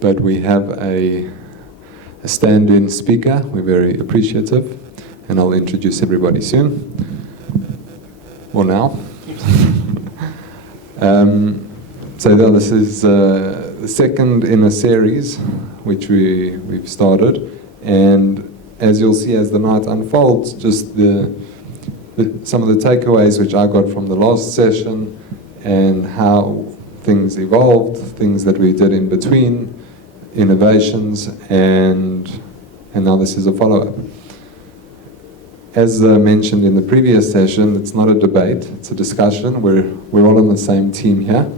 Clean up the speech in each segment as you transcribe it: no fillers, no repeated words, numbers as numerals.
but we have a stand-in speaker. We're very appreciative, and I'll introduce everybody soon, or now. So this is the second in a series which we've started, and as you'll see as the night unfolds, just some of the takeaways which I got from the last session and how things evolved, things that we did in between, innovations, and now this is a follow-up. As mentioned in the previous session, it's not a debate, it's a discussion. We're all on the same team here.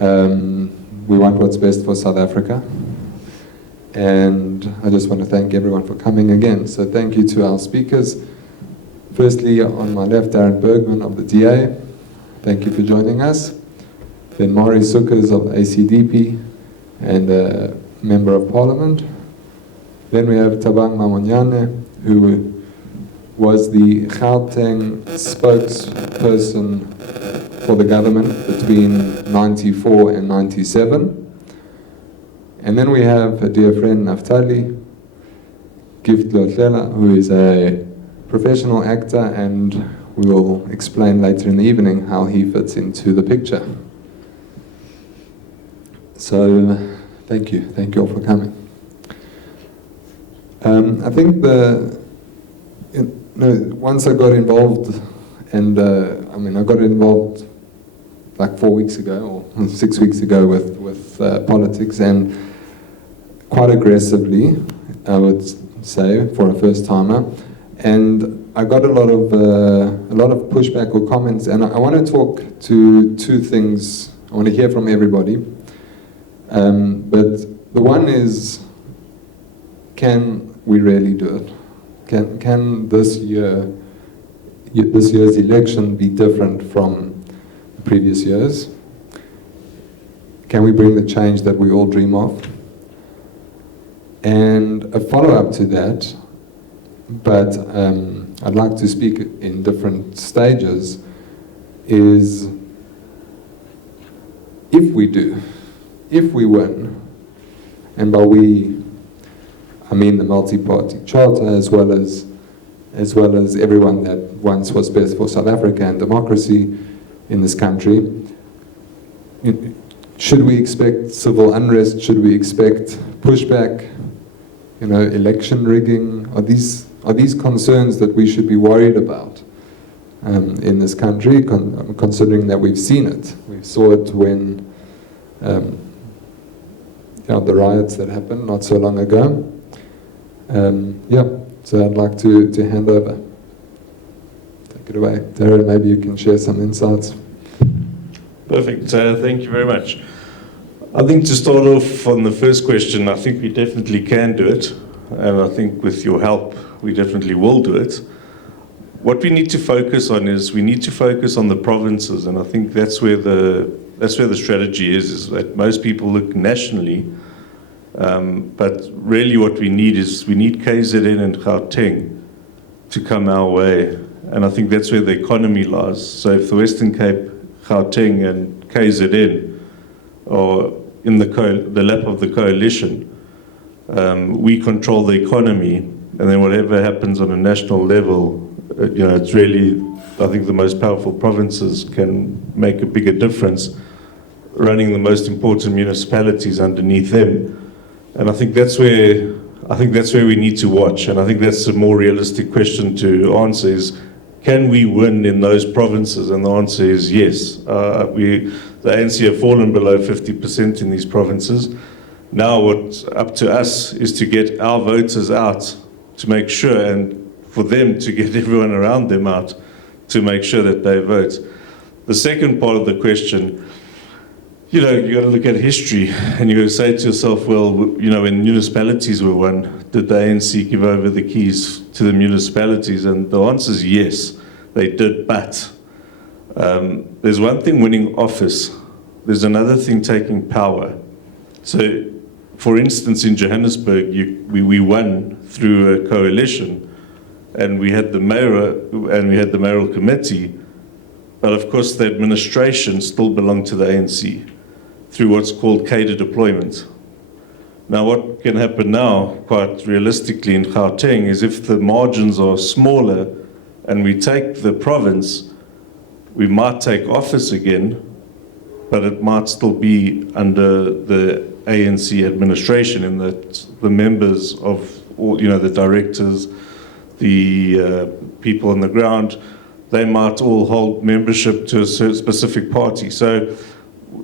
We want what's best for South Africa. And I just want to thank everyone for coming again. So thank you to our speakers. Firstly, on my left, Darren Bergman of the DA. Thank you for joining us. Then Sukers of ACDP and a Member of Parliament. Then we have Thabang Mamonyane, who was the Gauteng spokesperson for the government between 94 and 97. And then we have a dear friend, Naftali, Leotlela, who is a professional actor, and we will explain later in the evening how he fits into the picture. So, thank you all for coming. I think once I got involved, and I got involved like 4 weeks ago or 6 weeks ago with politics, and quite aggressively, I would say, for a first timer, and I got a lot of pushback or comments, and I want to talk to two things. I want to hear from everybody, but the one is, can we really do it? Can this year's election be different from previous years? Can we bring the change that we all dream of? And a follow-up to that, but I'd like to speak in different stages, is if we do, if we win, and by we, I mean the multi-party charter as well as everyone that once was best for South Africa and democracy in this country, should we expect civil unrest? Should we expect pushback? Election rigging? Are these concerns that we should be worried about in this country, considering that we've seen it? We saw it when the riots that happened not so long ago. So I'd like to hand over. Take it away. Darren, maybe you can share some insights. Perfect. Thank you very much. I think to start off on the first question, I think we definitely can do it. And I think with your help, we definitely will do it. What we need to focus on is we need to focus on the provinces. And I think that's where the strategy is that most people look nationally. But really what we need is we need KZN and Gauteng to come our way. And I think that's where the economy lies. So if the Western Cape, Gauteng and KZN are in the lap of the coalition, we control the economy, and then whatever happens on a national level, it's really, I think the most powerful provinces can make a bigger difference, running the most important municipalities underneath them. And I think that's where we need to watch, and I think that's a more realistic question to answer is, can we win in those provinces? And the answer is yes. The ANC have fallen below 50% in these provinces. Now what's up to us is to get our voters out to make sure, and for them to get everyone around them out to make sure that they vote. The second part of the question, you got to look at history, and you got to say to yourself, well, when municipalities were won, did the ANC give over the keys to the municipalities? And the answer is yes, they did, but there's one thing winning office, there's another thing taking power. So, for instance, in Johannesburg, we won through a coalition, and we had the mayor and we had the mayoral committee, but of course the administration still belonged to the ANC through what's called cadre deployment. Now, what can happen now, quite realistically in Gauteng, is if the margins are smaller and we take the province, we might take office again, but it might still be under the ANC administration, in that the members of all, the directors, the people on the ground, they might all hold membership to a specific party. So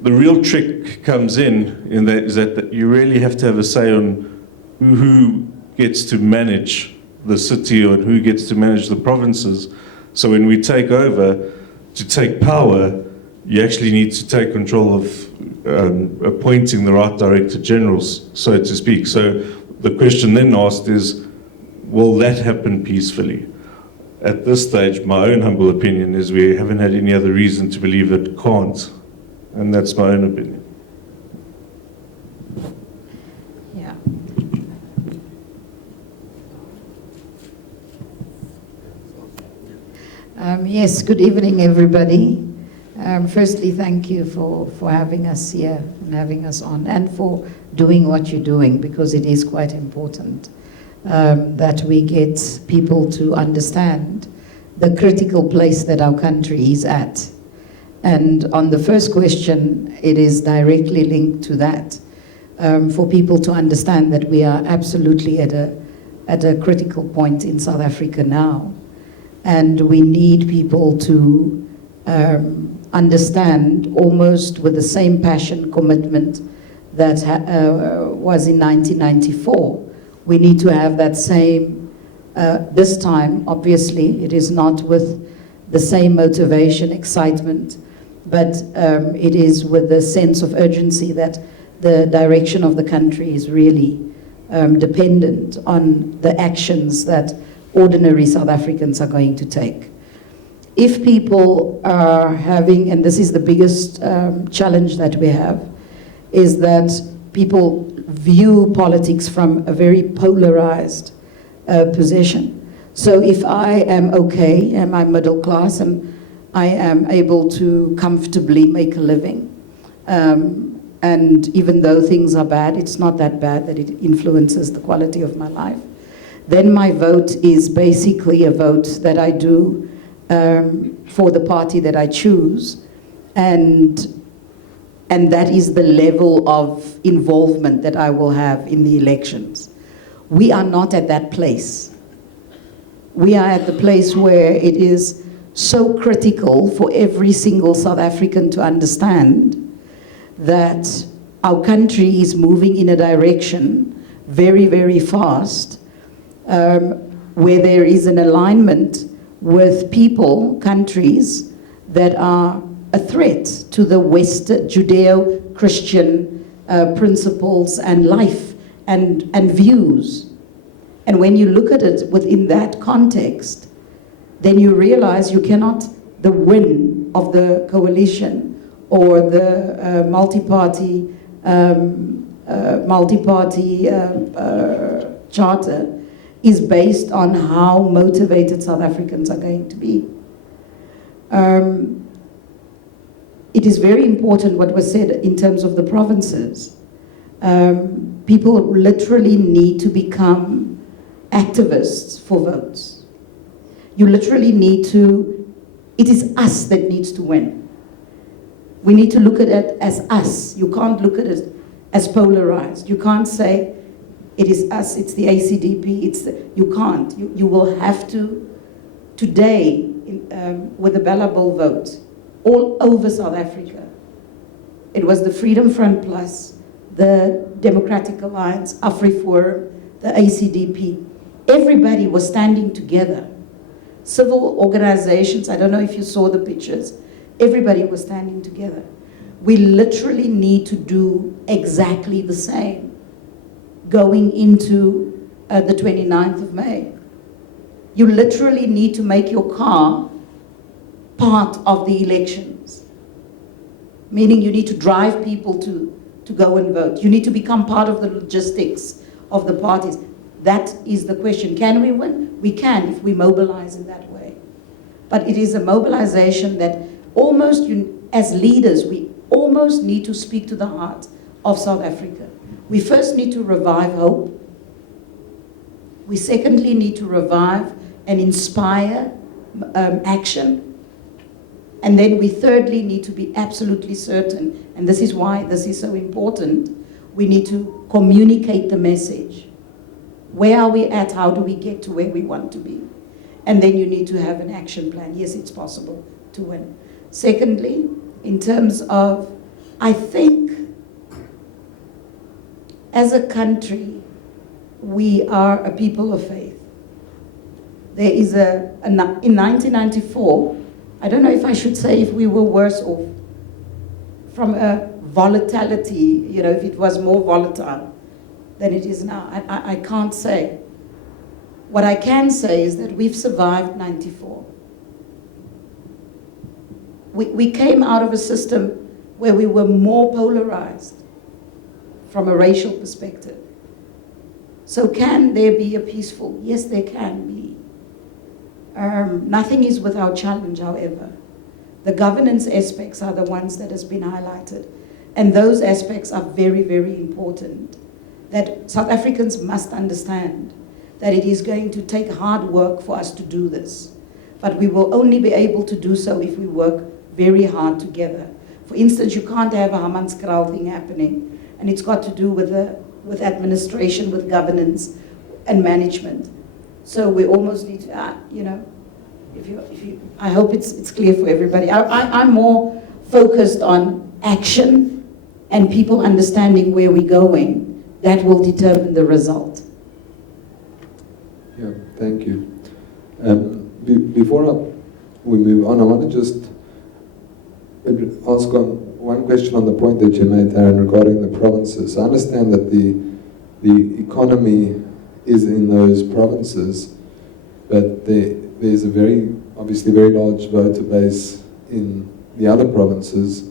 the real trick comes in that is that you really have to have a say on who gets to manage the city or who gets to manage the provinces. So when we take over, to take power, you actually need to take control of appointing the right director generals, so to speak. So the question then asked is, will that happen peacefully? At this stage, my own humble opinion is we haven't had any other reason to believe it can't. And that's my own opinion. Yeah. Yes, good evening, everybody. Firstly, thank you for having us here and having us on, and for doing what you're doing, because it is quite important that we get people to understand the critical place that our country is at. And on the first question, it is directly linked to that, for people to understand that we are absolutely at a critical point in South Africa now. And we need people to understand, almost with the same passion, commitment that was in 1994. We need to have that same, this time, obviously, it is not with the same motivation, excitement, but it is with the sense of urgency that the direction of the country is really dependent on the actions that ordinary South Africans are going to take. If people are having, and this is the biggest challenge that we have, is that people view politics from a very polarized position. So if I am okay, and I'm middle class, and I am able to comfortably make a living, and even though things are bad, it's not that bad that it influences the quality of my life, then my vote is basically a vote that I do for the party that I choose, and that is the level of involvement that I will have in the elections. We are not at that place. We are at the place where it is so critical for every single South African to understand that our country is moving in a direction very, very fast, where there is an alignment with people, countries that are a threat to the West, Judeo-Christian principles and life and views. And when you look at it within that context, then you realize you cannot, the win of the coalition or the multi-party charter is based on how motivated South Africans are going to be. It is very important what was said in terms of the provinces. People literally need to become activists for votes. You literally need to, it is us that needs to win. We need to look at it as us. You can't look at it as polarized. You can't say, it is us, it's the ACDP, you can't. You will have to, today, with the ballable vote, all over South Africa, it was the Freedom Front Plus, the Democratic Alliance, AfriForum, the ACDP. Everybody was standing together. Civil organizations, I don't know if you saw the pictures, everybody was standing together. We literally need to do exactly the same going into the 29th of May. You literally need to make your car part of the elections. Meaning you need to drive people to go and vote. You need to become part of the logistics of the parties. That is the question. Can we win? We can if we mobilize in that way. But it is a mobilization that almost, as leaders, we almost need to speak to the heart of South Africa. We first need to revive hope. We secondly need to revive and inspire action. And then we thirdly need to be absolutely certain, and this is why this is so important, we need to communicate the message. Where are we at? How do we get to where we want to be? And then you need to have an action plan. Yes, it's possible to win. Secondly, in terms of, I think, as a country, we are a people of faith. There is in 1994, I don't know if I should say if we were worse off from a volatility, you know, if it was more volatile than it is now. I can't say. What I can say is that we've survived 94. We came out of a system where we were more polarized from a racial perspective. So can there be a peaceful? Yes, there can be. Nothing is without challenge, however. The governance aspects are the ones that has been highlighted. And those aspects are very, very important. That South Africans must understand that it is going to take hard work for us to do this. But we will only be able to do so if we work very hard together. For instance, you can't have a Hammanskraal thing happening, and it's got to do with administration, with governance and management. So we almost need to, you know, I hope it's clear for everybody. I'm more focused on action and people understanding where we're going. That will determine the result. Yeah, thank you. Before we move on, I want to just ask one question on the point that you made, Darren, regarding the provinces. I understand that the economy is in those provinces, but there's a obviously very large voter base in the other provinces,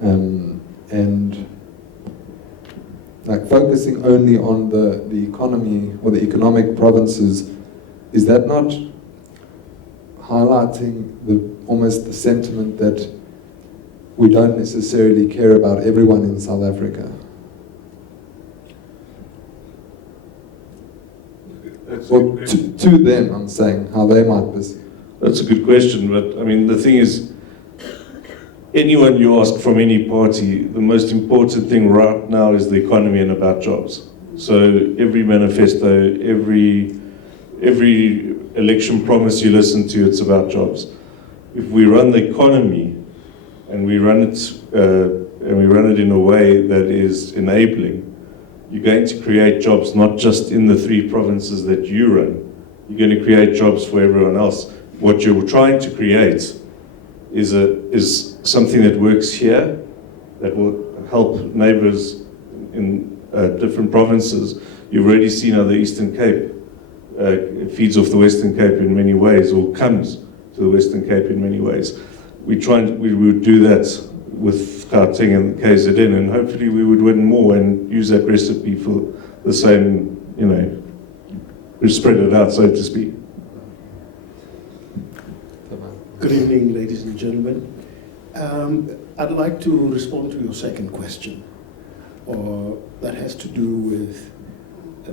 and like focusing only on the economy or the economic provinces, is that not highlighting almost the sentiment that we don't necessarily care about everyone in South Africa? Well, to them, I'm saying, how they might perceive. That's a good question, but I mean, the thing is, anyone you ask from any party, the most important thing right now is the economy and about jobs. So every manifesto, every election promise you listen to, it's about jobs. If we run the economy and we run it in a way that is enabling, you're going to create jobs not just in the 3 provinces that you run. You're going to create jobs for everyone else. What you're trying to create is something that works here, that will help neighbors in different provinces. You've already seen how the Eastern Cape feeds off the Western Cape in many ways, or comes to the Western Cape in many ways. We would do that with Gauteng and KZN, and hopefully we would win more and use that recipe for the same, you know, we spread it out, so to speak. Good evening, ladies and gentlemen. I'd like to respond to your second question, or that has to do with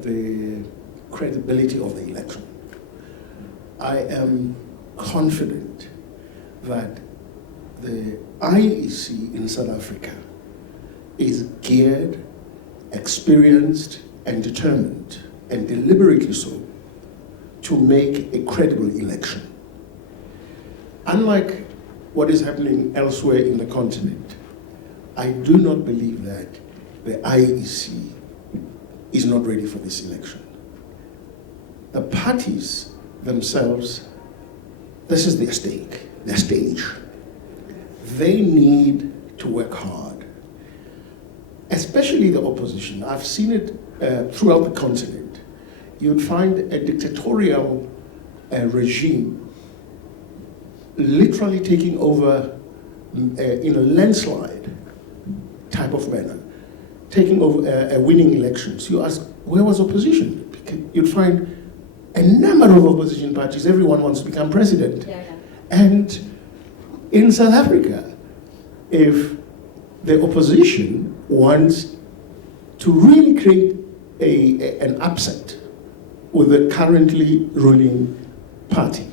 the credibility of the election. I am confident that the IEC in South Africa is geared, experienced, and determined, and deliberately so, to make a credible election. Unlike what is happening elsewhere in the continent, I do not believe that the IEC is not ready for this election. The parties themselves, this is their stake, their stage. They need to work hard, especially the opposition. I've seen it throughout the continent. You'd find a dictatorial regime literally taking over in a landslide type of manner, taking over winning elections. You ask, where was opposition? You'd find a number of opposition parties, everyone wants to become president. Yeah. And in South Africa, if the opposition wants to really create an upset with the currently ruling party,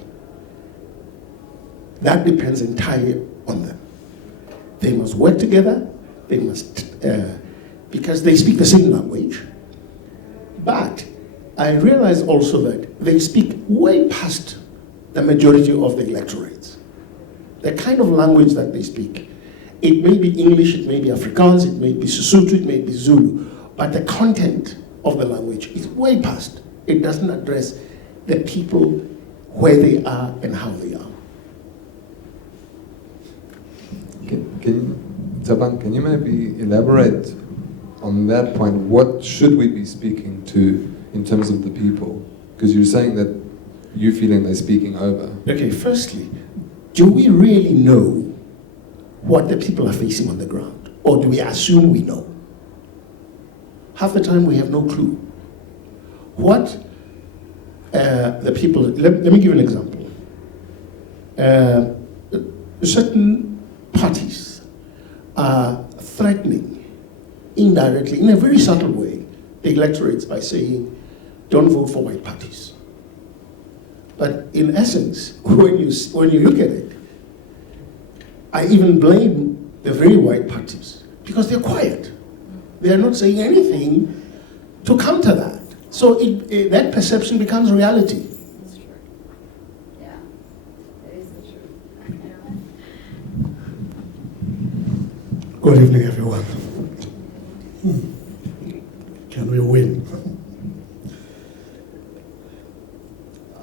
that depends entirely on them. They must work together, they must, because they speak the same language, but I realize also that they speak way past the majority of the electorates. The kind of language that they speak, it may be English, it may be Afrikaans, it may be Sesotho, it may be Zulu, but the content of the language is way past. It doesn't address the people where they are and how they are. Thabang, can you maybe elaborate on that point? What should we be speaking to in terms of the people? Because you're saying that you're feeling they're speaking over. Okay, firstly, do we really know what the people are facing on the ground? Or do we assume we know? Half the time we have no clue. What the people, let me give you an example. Certain parties are threatening indirectly, in a very subtle way, the electorates by saying, don't vote for white parties. But in essence, when you look at it, I even blame the very white parties because they're quiet. They're not saying anything to counter that. So that perception becomes reality. That's true. Yeah, that is the truth. Good evening, everyone. Can we win?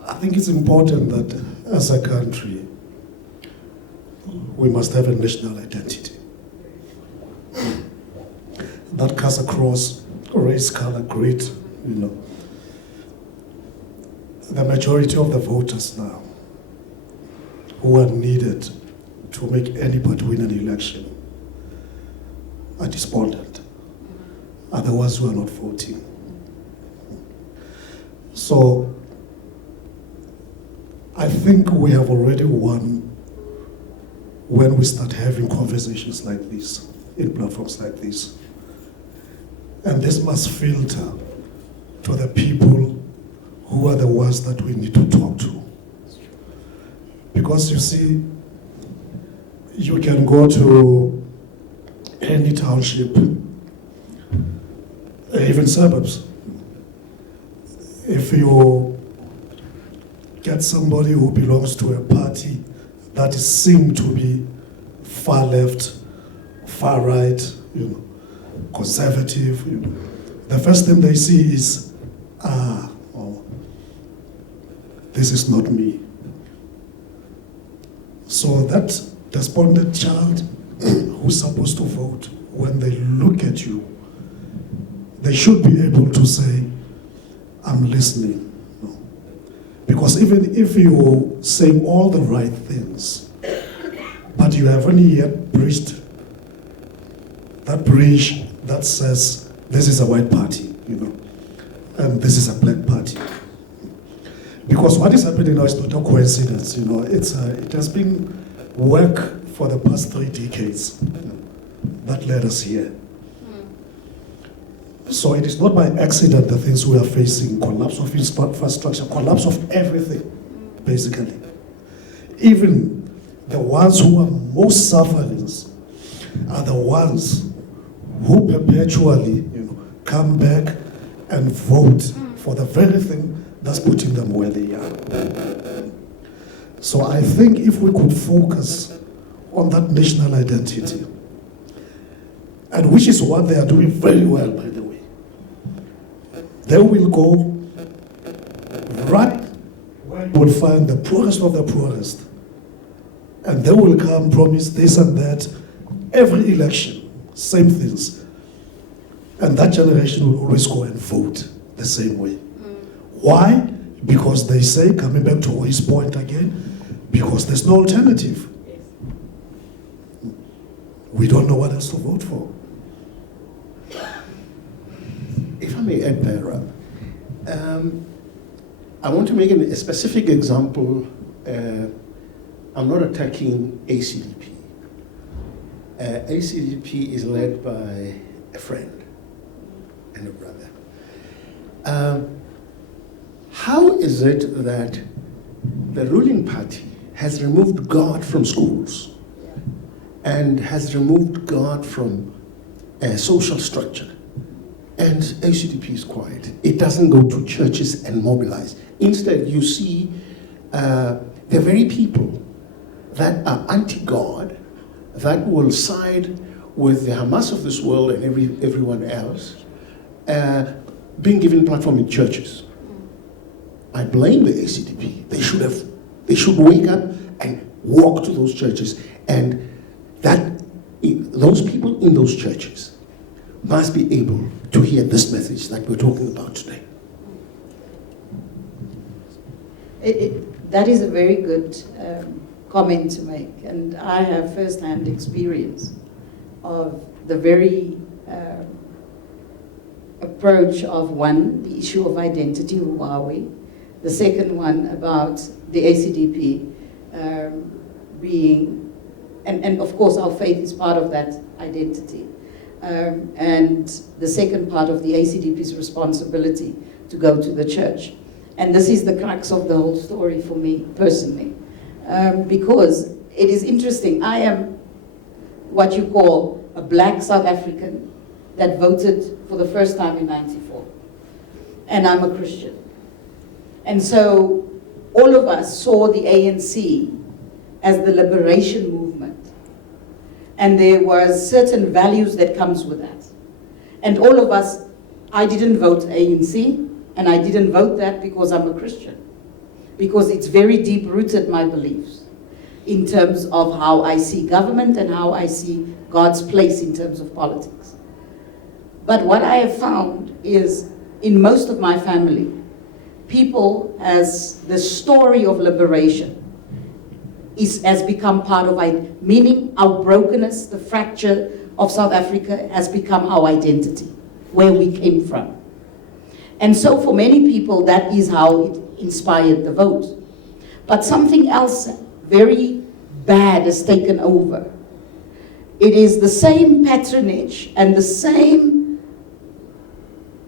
I think it's important that as a country, we must have a national identity that cuts across race, color, creed, you know. The majority of the voters now who are needed to make anybody win an election are despondent, are the ones who are not voting. So I think we have already won when we start having conversations like this, in platforms like this. And this must filter to the people who are the ones that we need to talk to. Because you see, you can go to any township, even suburbs. If you get somebody who belongs to a party that is seen to be far left, far right, you know, conservative, you know, the first thing they see is, this is not me. So that despondent child who's supposed to vote, when they look at you, they should be able to say, I'm listening. No. Because even if you're saying all the right things, but you haven't yet bridged that bridge that says, this is a white party, you know, and this is a black party. Because what is happening now is not a coincidence, you know, it has been work for the past 3 decades, you know, that led us here. So it is not by accident the things we are facing, collapse of infrastructure, collapse of everything, basically. Even the ones who are most suffering are the ones who perpetually, you know, come back and vote for the very thing that's putting them where they are. So I think if we could focus on that national identity, and which is what they are doing very well, by the way, they will go right where you will find the poorest of the poorest, and they will come promise this and that every election, same things, and that generation will always go and vote the same way. Why? Because they say, coming back to his point again, because there's no alternative. We don't know what else to vote for. If I may add there, I want to make a specific example. I'm not attacking ACDP. ACDP is led by a friend and a brother. How is it that the ruling party has removed God from schools and has removed God from social structure? And ACDP is quiet. It doesn't go to churches and mobilize. Instead, you see the very people that are anti-God, that will side with the Hamas of this world and everyone else, being given platform in churches. I blame the ACDP. They should wake up and walk to those churches, and those people in those churches must be able to hear this message that we're talking about today. That is a very good comment to make, and I have first-hand experience of the very approach of one, the issue of identity, who are we? The second one about the ACDP being, and of course our faith is part of that identity. And the second part of the ACDP's responsibility to go to the church. And this is the crux of the whole story for me personally. Because it is interesting, I am what you call a black South African that voted for the first time in '94. And I'm a Christian. And so all of us saw the ANC as the liberation movement. And there was certain values that comes with that. And all of us, I didn't vote ANC, and I didn't vote that because I'm a Christian. Because it's very deep-rooted, my beliefs, in terms of how I see government and how I see God's place in terms of politics. But what I have found is, in most of my family, people, as the story of liberation has become part of meaning our brokenness, the fracture of South Africa has become our identity, where we came from. And so for many people, that is how it inspired the vote. But something else very bad has taken over. It is the same patronage and the same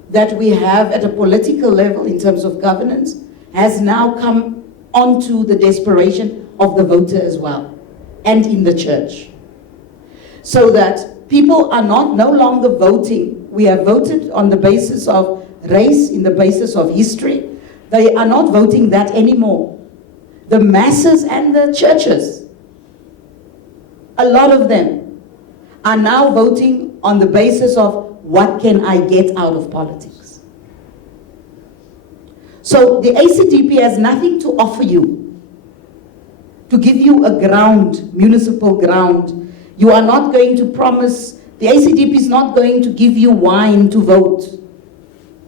that we have at a political level in terms of governance has now come onto the desperation of the voter as well, and in the church. So that people are no longer voting. We have voted on the basis of race, in the basis of history. They are not voting that anymore. The masses and the churches, a lot of them, are now voting on the basis of what can I get out of politics. So the ACDP has nothing to offer you, to give you a ground, municipal ground. You are not going to promise, the ACDP is not going to give you wine to vote.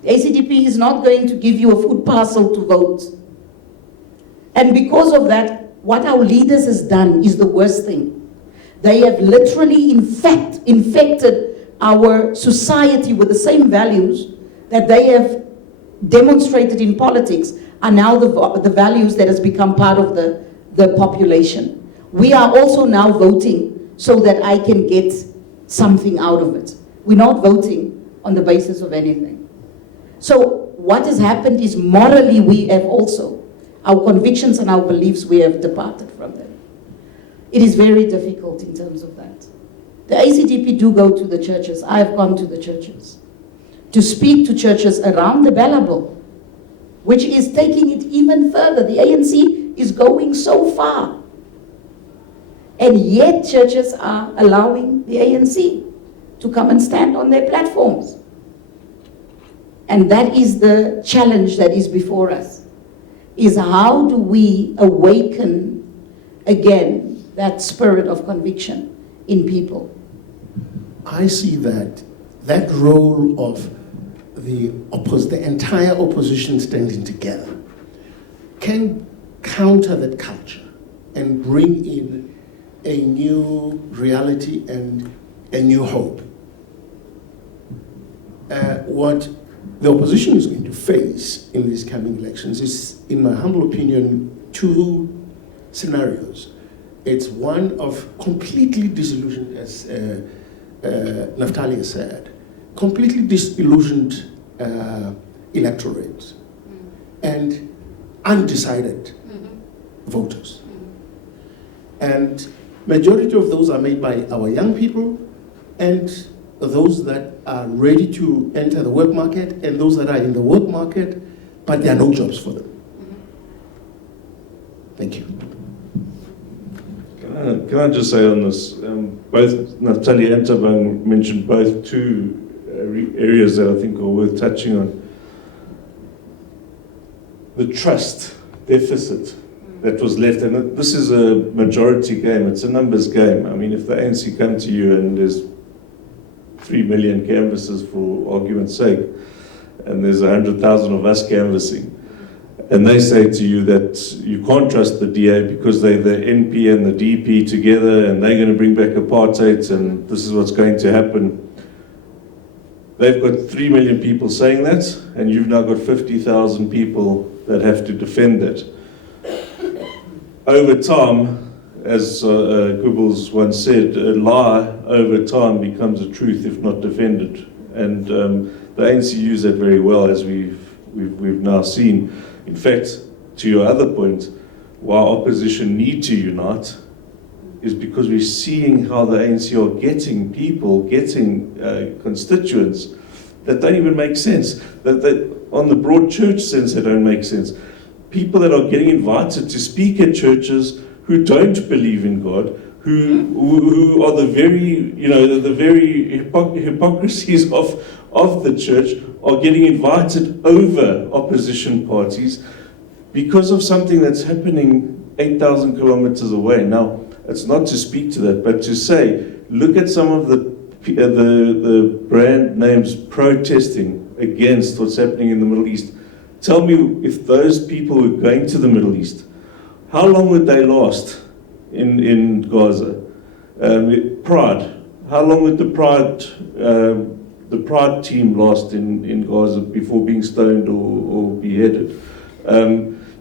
The ACDP is not going to give you a food parcel to vote. And because of that, what our leaders has done is the worst thing. They have literally infected our society with the same values that they have demonstrated in politics are now the values that has become part of the population. We are also now voting so that I can get something out of it. We're not voting on the basis of anything. So what has happened is morally we have also, our convictions and our beliefs, we have departed from them. It is very difficult in terms of that. The ACDP do go to the churches. I've gone to the churches to speak to churches around the Bellable, which is taking it even further. The ANC is going so far. And yet churches are allowing the ANC to come and stand on their platforms. And that is the challenge that is before us, is how do we awaken again that spirit of conviction in people? I see that role of the entire opposition standing together can counter that culture and bring in a new reality and a new hope. What the opposition is going to face in these coming elections is, in my humble opinion, two scenarios. It's one of completely disillusioned, as Naftali has said, completely disillusioned electorate and undecided voters. And majority of those are made by our young people and those that are ready to enter the work market and those that are in the work market, but there are no jobs for them. Thank you. Can I just say on this, both Naftali and Thabang mentioned both two areas that I think are worth touching on. The trust deficit that was left, and this is a majority game, it's a numbers game. I mean, if the ANC come to you and there's 3 million canvassers for argument's sake, and there's 100,000 of us canvassing, and they say to you that you can't trust the DA because they're the NP and the DP together and they're going to bring back apartheid and this is what's going to happen. They've got 3 million people saying that, and you've now got 50,000 people that have to defend that. Over time, as Goebbels once said, a lie over time becomes a truth if not defended. And the ANC use that very well, as we've now seen. In fact, to your other point, why opposition need to unite is because we're seeing how the ANC are getting people, getting constituents that don't even make sense. That on the broad church sense, they don't make sense. People that are getting invited to speak at churches who don't believe in God, who are the very, the very hypocrisies of the church, are getting invited over opposition parties because of something that's happening 8,000 kilometers away. Now, it's not to speak to that, but to say, look at some of the brand names protesting against what's happening in the Middle East. Tell me if those people were going to the Middle East, how long would they last in Gaza? Pride, how long would the Pride team last in Gaza before being stoned or beheaded?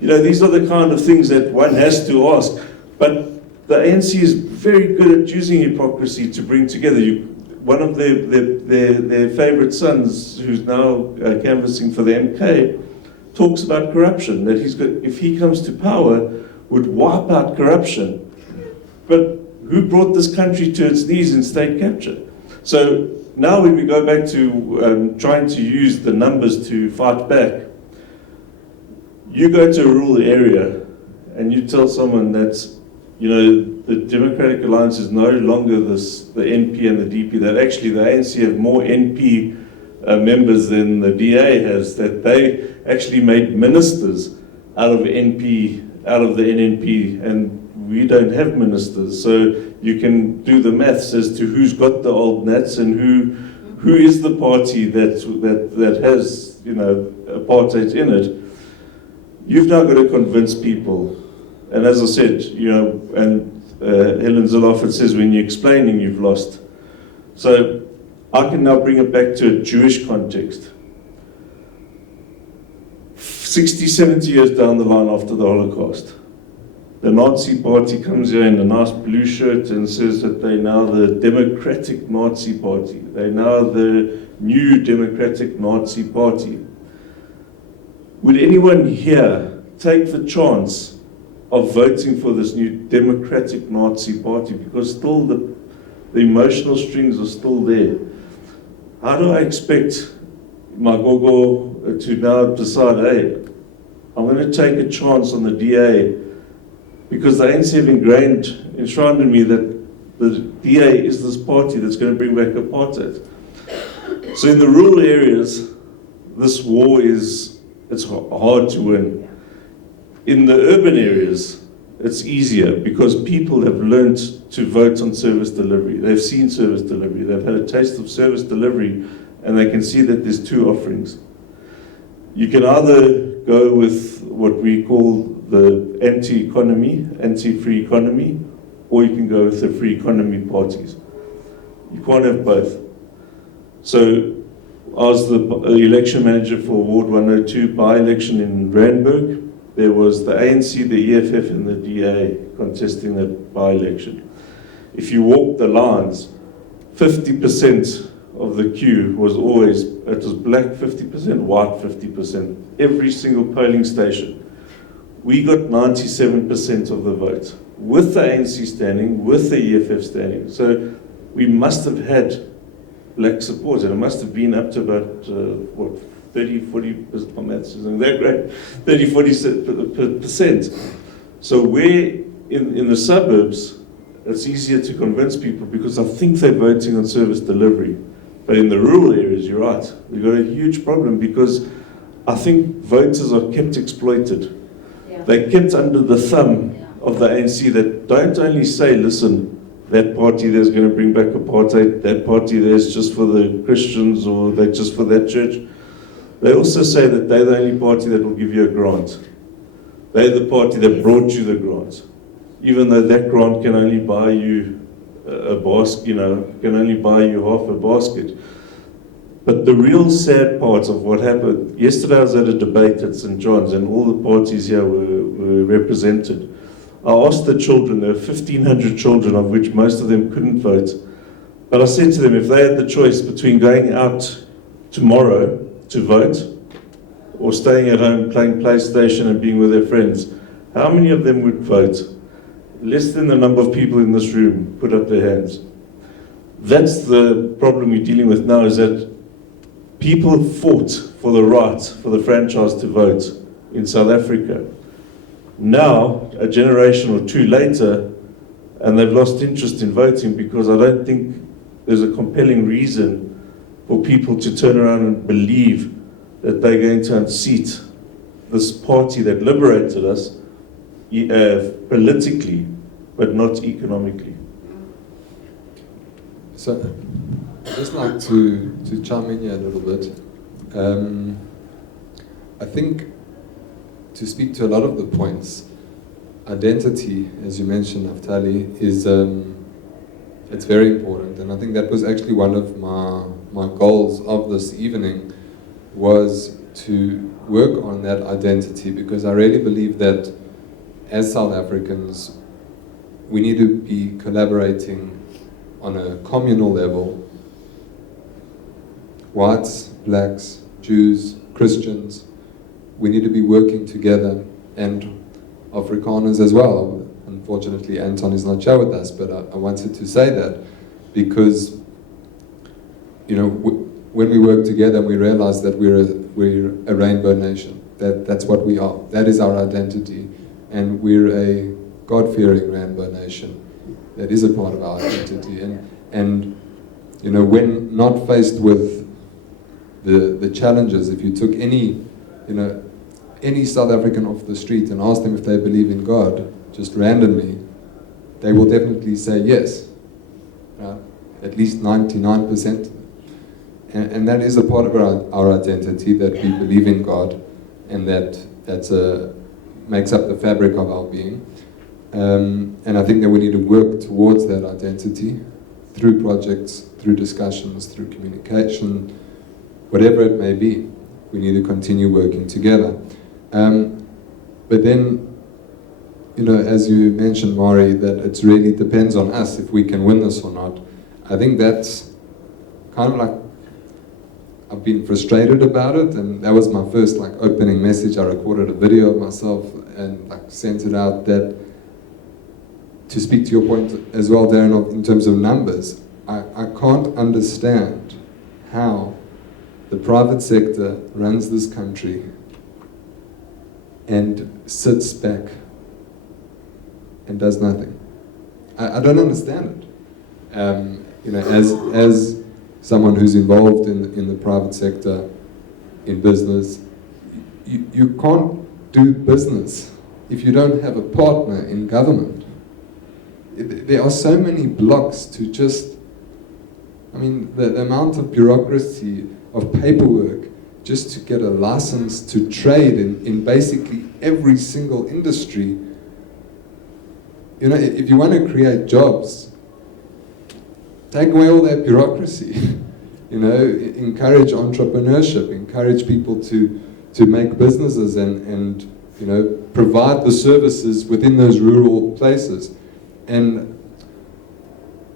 These are the kind of things that one has to ask. But the ANC is very good at using hypocrisy to bring together. One of their favourite sons, who's now canvassing for the MK, talks about corruption, that if he comes to power, would wipe out corruption. But who brought this country to its knees in state capture? So now when we go back to trying to use the numbers to fight back, you go to a rural area and you tell someone that, the Democratic Alliance is no longer the NP and the DP, that actually the ANC have more NP members than the DA has, that they actually made ministers out of NP, out of the NNP, and we don't have ministers. So you can do the maths as to who's got the old nats and who is the party that has, apartheid in it. You've now got to convince people. And as I said, and Helen Zoloff says, when you're explaining, you've lost. So I can now bring it back to a Jewish context. 60, 70 years down the line after the Holocaust, the Nazi party comes here in a nice blue shirt and says that they're now the Democratic Nazi Party. They're now the new Democratic Nazi Party. Would anyone here take the chance of voting for this new Democratic Nazi Party? Because still the emotional strings are still there. How do I expect my gogo to now decide, hey, I'm going to take a chance on the DA, because the ANC have enshrined in me that the DA is this party that's going to bring back apartheid. So in the rural areas, this war it's hard to win. In the urban areas, it's easier because people have learned to vote on service delivery. They've seen service delivery. They've had a taste of service delivery, and they can see that there's two offerings. You can either go with what we call the anti-economy, anti-free economy, or you can go with the free economy parties. You can't have both. So I was the election manager for Ward 102 by-election in Randburg. There was the ANC, the EFF, and the DA contesting that by-election. If you walk the lines, 50% of the queue was always, it was black 50%, white 50%, every single polling station. We got 97% of the vote, with the ANC standing, with the EFF standing. So we must have had black support, and it must have been up to about, 30, 40%, my maths isn't that great, 30, 40%. So where in the suburbs, it's easier to convince people because I think they're voting on service delivery. But in the rural areas, you're right, we've got a huge problem because I think voters are kept exploited. Yeah. They're kept under the thumb of the ANC that don't only say, listen, that party there's going to bring back apartheid, that party there's just for the Christians or they're just for that church. They also say that they're the only party that will give you a grant. They're the party that brought you the grant. Even though that grant can only buy you a basket, can only buy you half a basket. But the real sad part of what happened, yesterday I was at a debate at St. John's and all the parties here were represented. I asked the children, there were 1,500 children of which most of them couldn't vote. But I said to them, if they had the choice between going out tomorrow to vote or staying at home playing PlayStation and being with their friends, how many of them would vote? Less than the number of people in this room put up their hands. That's the problem we're dealing with now, is that people fought for the right, for the franchise to vote in South Africa. Now, a generation or two later, and they've lost interest in voting because I don't think there's a compelling reason for people to turn around and believe that they're going to unseat this party that liberated us politically, but not economically. So, I'd just like to chime in here a little bit. I think, to speak to a lot of the points, identity, as you mentioned, Naftali, is it's very important, and I think that was actually one of my goals of this evening, was to work on that identity, because I really believe that as South Africans, we need to be collaborating on a communal level. Whites, blacks, Jews, Christians, we need to be working together, and Afrikaners as well. Unfortunately, Anton is not here with us, but I wanted to say that because, when we work together, we realize that we're a rainbow nation. That's what we are. That is our identity. And we're a God-fearing rainbow nation. That is a part of our identity. And when not faced with the challenges, if you took any South African off the street and asked them if they believe in God, just randomly, they will definitely say yes. At least 99%. And that is a part of our identity, that we believe in God, and that's makes up the fabric of our being. And I think that we need to work towards that identity through projects, through discussions, through communication, whatever it may be. We need to continue working together. But then, as you mentioned, Mari, that it really depends on us if we can win this or not. I think that's kind of like, I've been frustrated about it, and that was my first opening message. I recorded a video of myself and sent it out. That, to speak to your point as well, Darren, in terms of numbers, I can't understand how the private sector runs this country and sits back and does nothing. I don't understand it. As someone who's involved in the private sector, in business, you can't do business if you don't have a partner in government. There are so many blocks to just, the amount of bureaucracy, of paperwork, just to get a license to trade in basically every single industry. If you want to create jobs, take away all that bureaucracy. Encourage entrepreneurship, encourage people to make businesses and provide the services within those rural places. And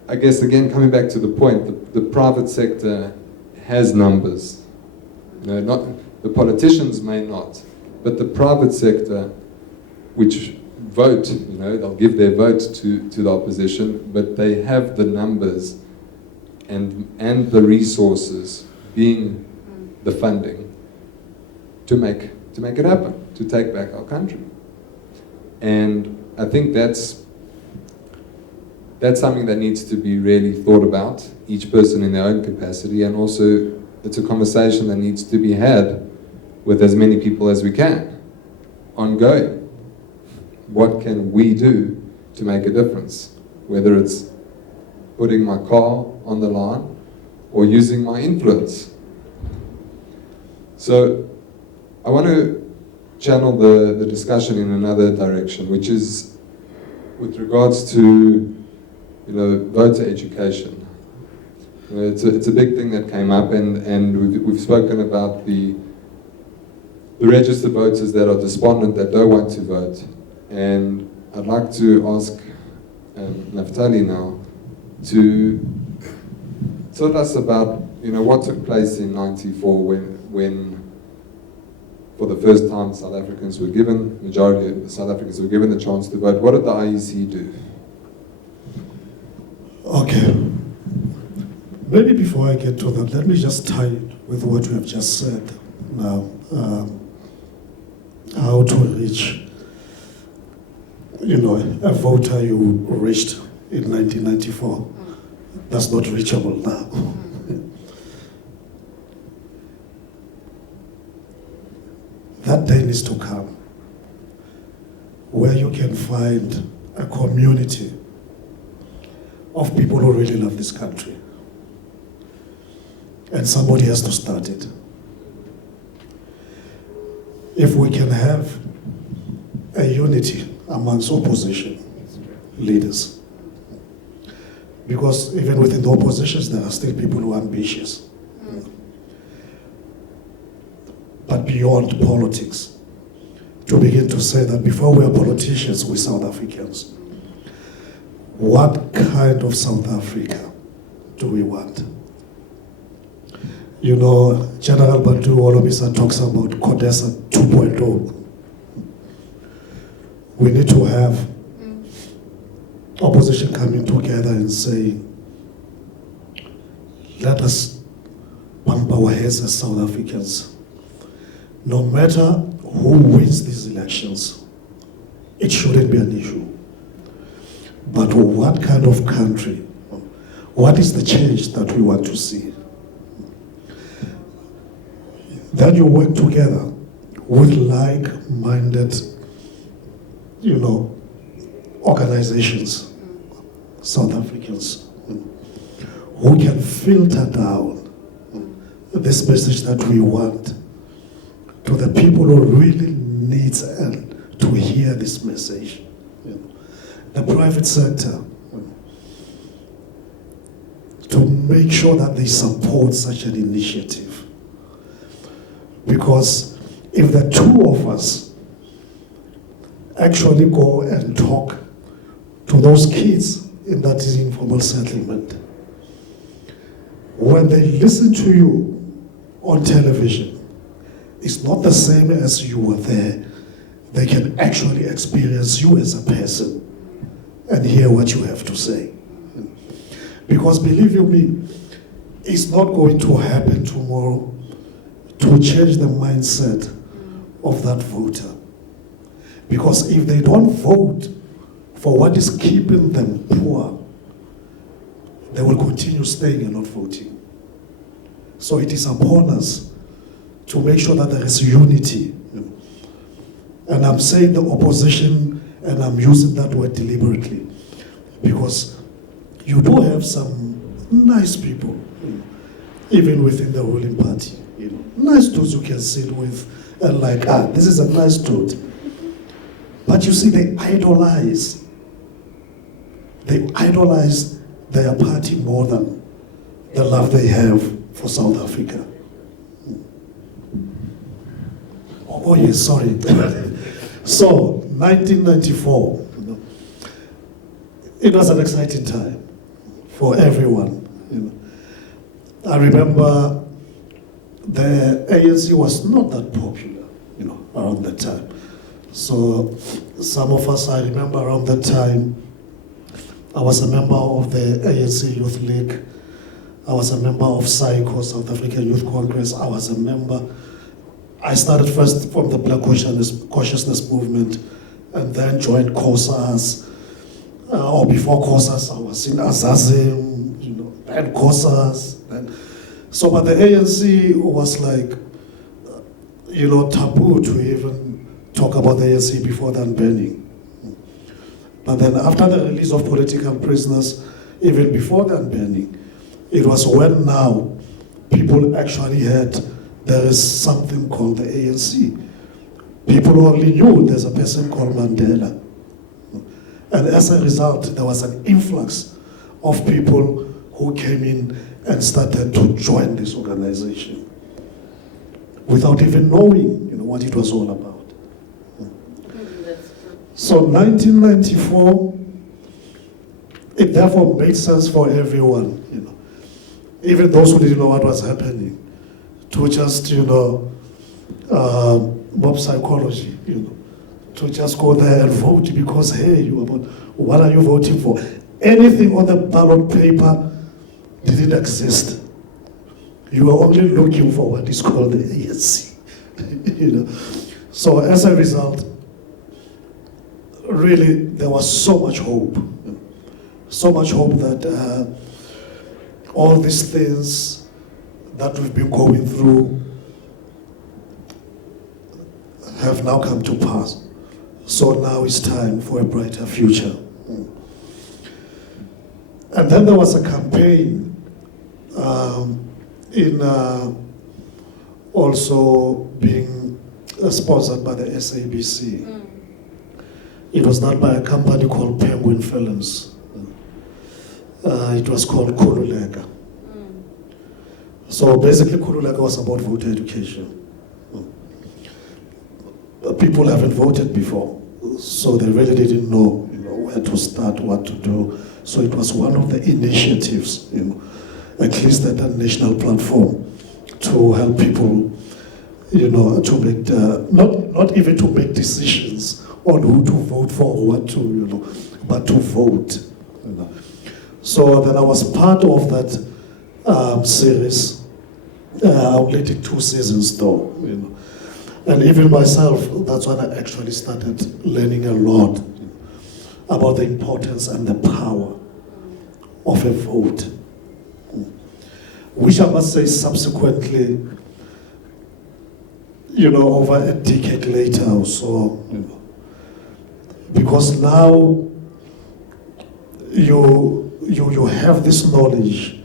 I guess again coming back to the point, the private sector has numbers. Not the politicians may not, but the private sector, which vote, they'll give their vote to the opposition, but they have the numbers and the resources, being the funding, to make it happen, to take back our country. And I think that's something that needs to be really thought about, each person in their own capacity, and also it's a conversation that needs to be had with as many people as we can, ongoing. What can we do to make a difference? Whether it's putting my car on the line or using my influence. So I want to channel the discussion in another direction, which is with regards to voter education. It's a big thing that came up, and we've spoken about the registered voters that are despondent, that don't want to vote. And I'd like to ask Naftali now to tell us about what took place in '94 when for the first time majority of South Africans were given the chance to vote. What did the IEC do? Okay. Maybe before I get to that, let me just tie it with what you have just said now. How to reach, a voter you reached in 1994. That's not reachable now. That day needs to come where you can find a community of people who really love this country. And somebody has to start it. If we can have a unity amongst opposition leaders, because even within the oppositions there are still people who are ambitious. But beyond politics, to begin to say that before we are politicians, we're South Africans. What kind of South Africa do we want? General Bantu Olomisa talks about CODESA 2.0. We need to have opposition coming together and saying, let us bump our heads as South Africans. No matter who wins these elections, it shouldn't be an issue. But what kind of country? What is the change that we want to see? Then you work together with like-minded, organizations, South Africans, who can filter down this message that we want to the people who really need to hear this message. The private sector, to make sure that they support such an initiative. Because if the two of us actually go and talk to those kids in that informal settlement, when they listen to you on television, it's not the same as you were there. They can actually experience you as a person and hear what you have to say. Because believe you me, it's not going to happen tomorrow to change the mindset of that voter. Because if they don't vote for what is keeping them poor, they will continue staying and not voting. So it is upon us to make sure that there is unity. And I'm saying the opposition, and I'm using that word deliberately, because you do have some nice people, even within the ruling party. Nice dudes you can sit with and this is a nice dude. But you see, they idolize their party more than the love they have for South Africa. Oh yes, sorry. So, 1994, it was an exciting time for everyone. I remember the ANC was not that popular, around that time. So some of us, I remember around that time, I was a member of the ANC Youth League. I was a member of SAICO, South African Youth Congress. I started first from the Black Consciousness Movement and then joined COSAS. Or before COSAS, I was in Azazim, and COSAS. So, but the ANC was like, taboo to even talk about the ANC before the unbanning. But then after the release of political prisoners, even before the unbanning, it was when now people actually heard there is something called the ANC. People only knew there's a person called Mandela. And as a result, there was an influx of people who came in and started to join this organization without even knowing what it was all about. So 1994, it therefore made sense for everyone, even those who didn't know what was happening, to just, mob psychology, to just go there and vote because, hey, what are you voting for? Anything on the ballot paper didn't exist. You were only looking for what is called the ANC. So as a result, really, there was so much hope. So much hope that all these things that we've been going through have now come to pass. So now it's time for a brighter future. And then there was a campaign also being sponsored by the SABC. It was done by a company called Penguin Films. It was called Khululeka. So basically Khululeka was about voter education. People haven't voted before, so they really didn't know, where to start, what to do. So it was one of the initiatives, at least at a national platform, to help people, to make not even to make decisions on who to vote for or what to, but to vote. So then I was part of that series. I only did 2 seasons though, And even myself, that's when I actually started learning a lot about the importance and the power of a vote. Which I must say subsequently, over a decade later or so, because now you have this knowledge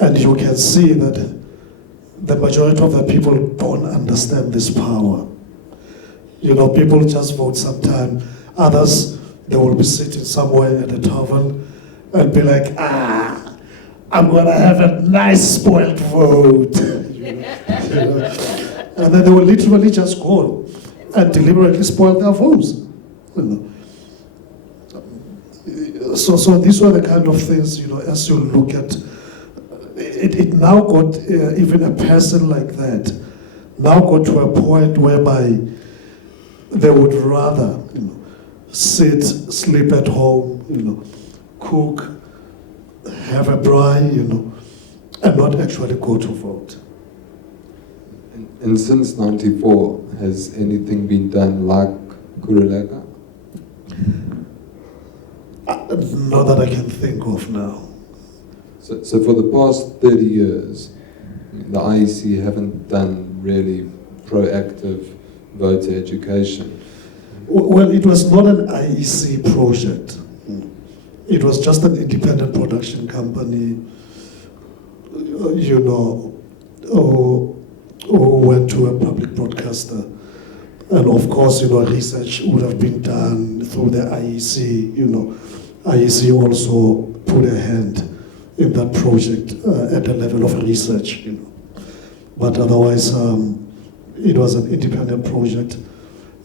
and you can see that the majority of the people don't understand this power. People just vote sometime. Others, they will be sitting somewhere at a tavern and be like, I'm gonna have a nice spoiled vote. And then they will literally just go and deliberately spoil their votes. So these were the kind of things, as you look at it now got, even a person like that, now got to a point whereby they would rather, sit, sleep at home, cook, have a braai, and not actually go to vote. And since '94, has anything been done like Khululeka? Not that I can think of now. So for the past 30 years, the IEC haven't done really proactive voter education. Well, it was not an IEC project. It was just an independent production company, who went to a public broadcaster. And of course, research would have been done through the IEC. IEC also put a hand in that project at the level of research. But otherwise, it was an independent project,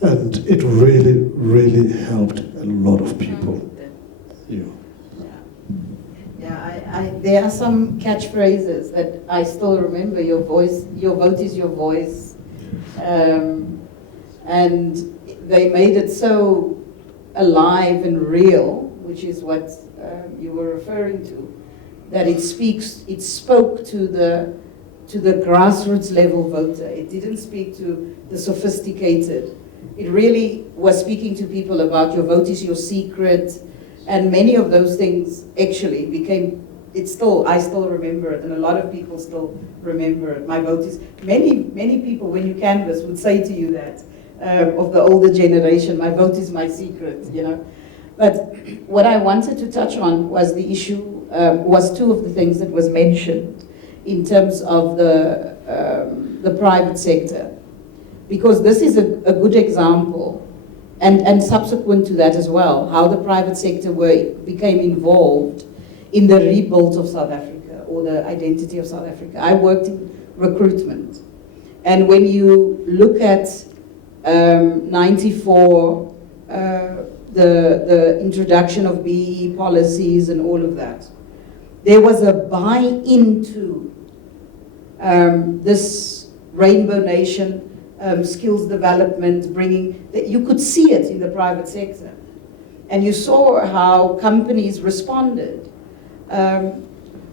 and it really, really helped a lot of people. there are some catchphrases that I still remember. Your voice, your vote is your voice. And they made it so alive and real, which is what you were referring to, that it spoke to the grassroots level voter. It didn't speak to the sophisticated. It really was speaking to people about your vote is your secret, and many of those things actually became, I still remember it, and a lot of people still remember it. My vote is, many people when you canvass would say to you that, of the older generation, my vote is my secret, you know. But what I wanted to touch on was the issue, was two of the things that was mentioned in terms of the private sector. Because this is a good example, and subsequent to that as well, how the private sector became involved in the rebuild of South Africa, or the identity of South Africa. I worked in recruitment. And when you look at 94, the introduction of BEE policies and all of that, there was a buy-in to this Rainbow Nation skills development, you could see it in the private sector. And you saw how companies responded.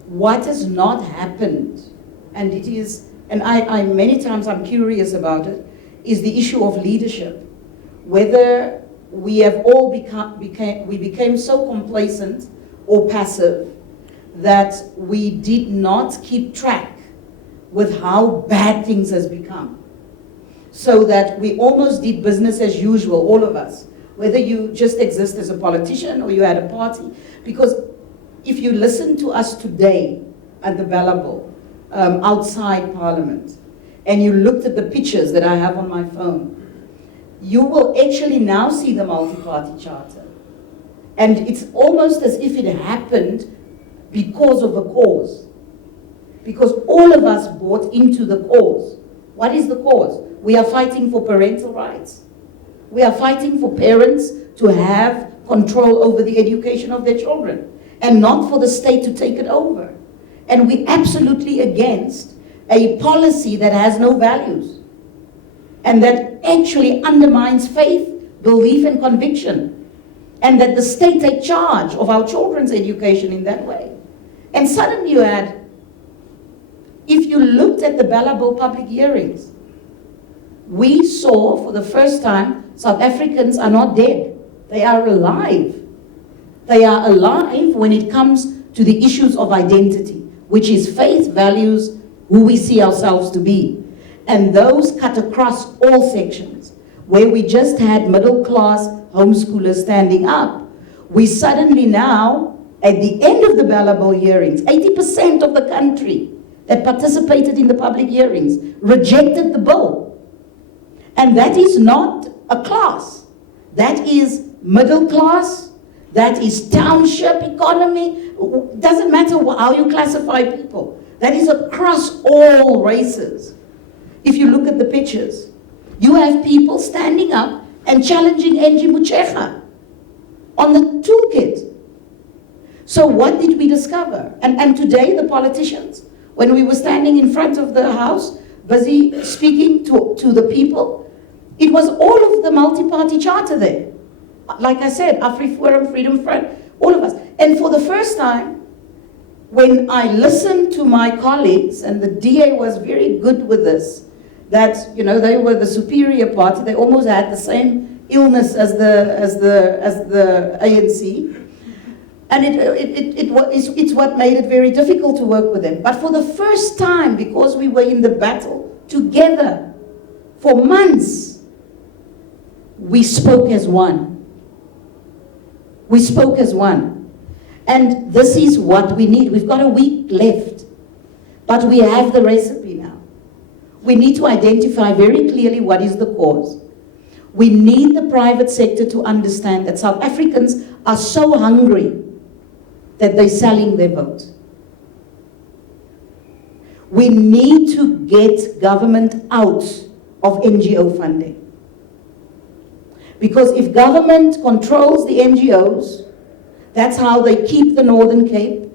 What has not happened, and it is, and I many times I'm curious about it, is the issue of leadership. Whether we have all became so complacent or passive that we did not keep track with how bad things has become. So that we almost did business as usual, all of us, whether you just exist as a politician or you had a party. Because if you listen to us today at the Bellable, outside Parliament, and you looked at the pictures that I have on my phone, you will actually now see the multi-party charter. And it's almost as if it happened because of a cause. Because all of us bought into the cause. What is the cause? We are fighting for parental rights. We are fighting for parents to have control over the education of their children, and not for the state to take it over. And we're absolutely against a policy that has no values, and that actually undermines faith, belief, and conviction, and that the state take charge of our children's education in that way. And suddenly you had, if you looked at the Bellabo public hearings, we saw for the first time South Africans are not dead. They are alive. They are alive when it comes to the issues of identity, which is faith, values, who we see ourselves to be. And those cut across all sections. Where we just had middle-class homeschoolers standing up, we suddenly now, at the end of the Bellabo hearings, 80% of the country that participated in the public hearings rejected the bill. And that is not a class. That is middle class. That is township economy. Doesn't matter how you classify people. That is across all races. If you look at the pictures, you have people standing up and challenging Angie Motshekga on the toolkit. So what did we discover? And today the politicians, when we were standing in front of the house, busy speaking to the people, it was all of the multi-party charter there. Like I said, AfriForum, Freedom Front, all of us. And for the first time, when I listened to my colleagues, and the DA was very good with this, that, you know, they were the superior party, they almost had the same illness as the ANC. And it's what made it very difficult to work with them. But for the first time, because we were in the battle together for months, we spoke as one. We spoke as one. And this is what we need. We've got a week left, but we have the recipe now. We need to identify very clearly what is the cause. We need the private sector to understand that South Africans are so hungry that they're selling their vote. We need to get government out of NGO funding. Because if government controls the NGOs, that's how they keep the Northern Cape,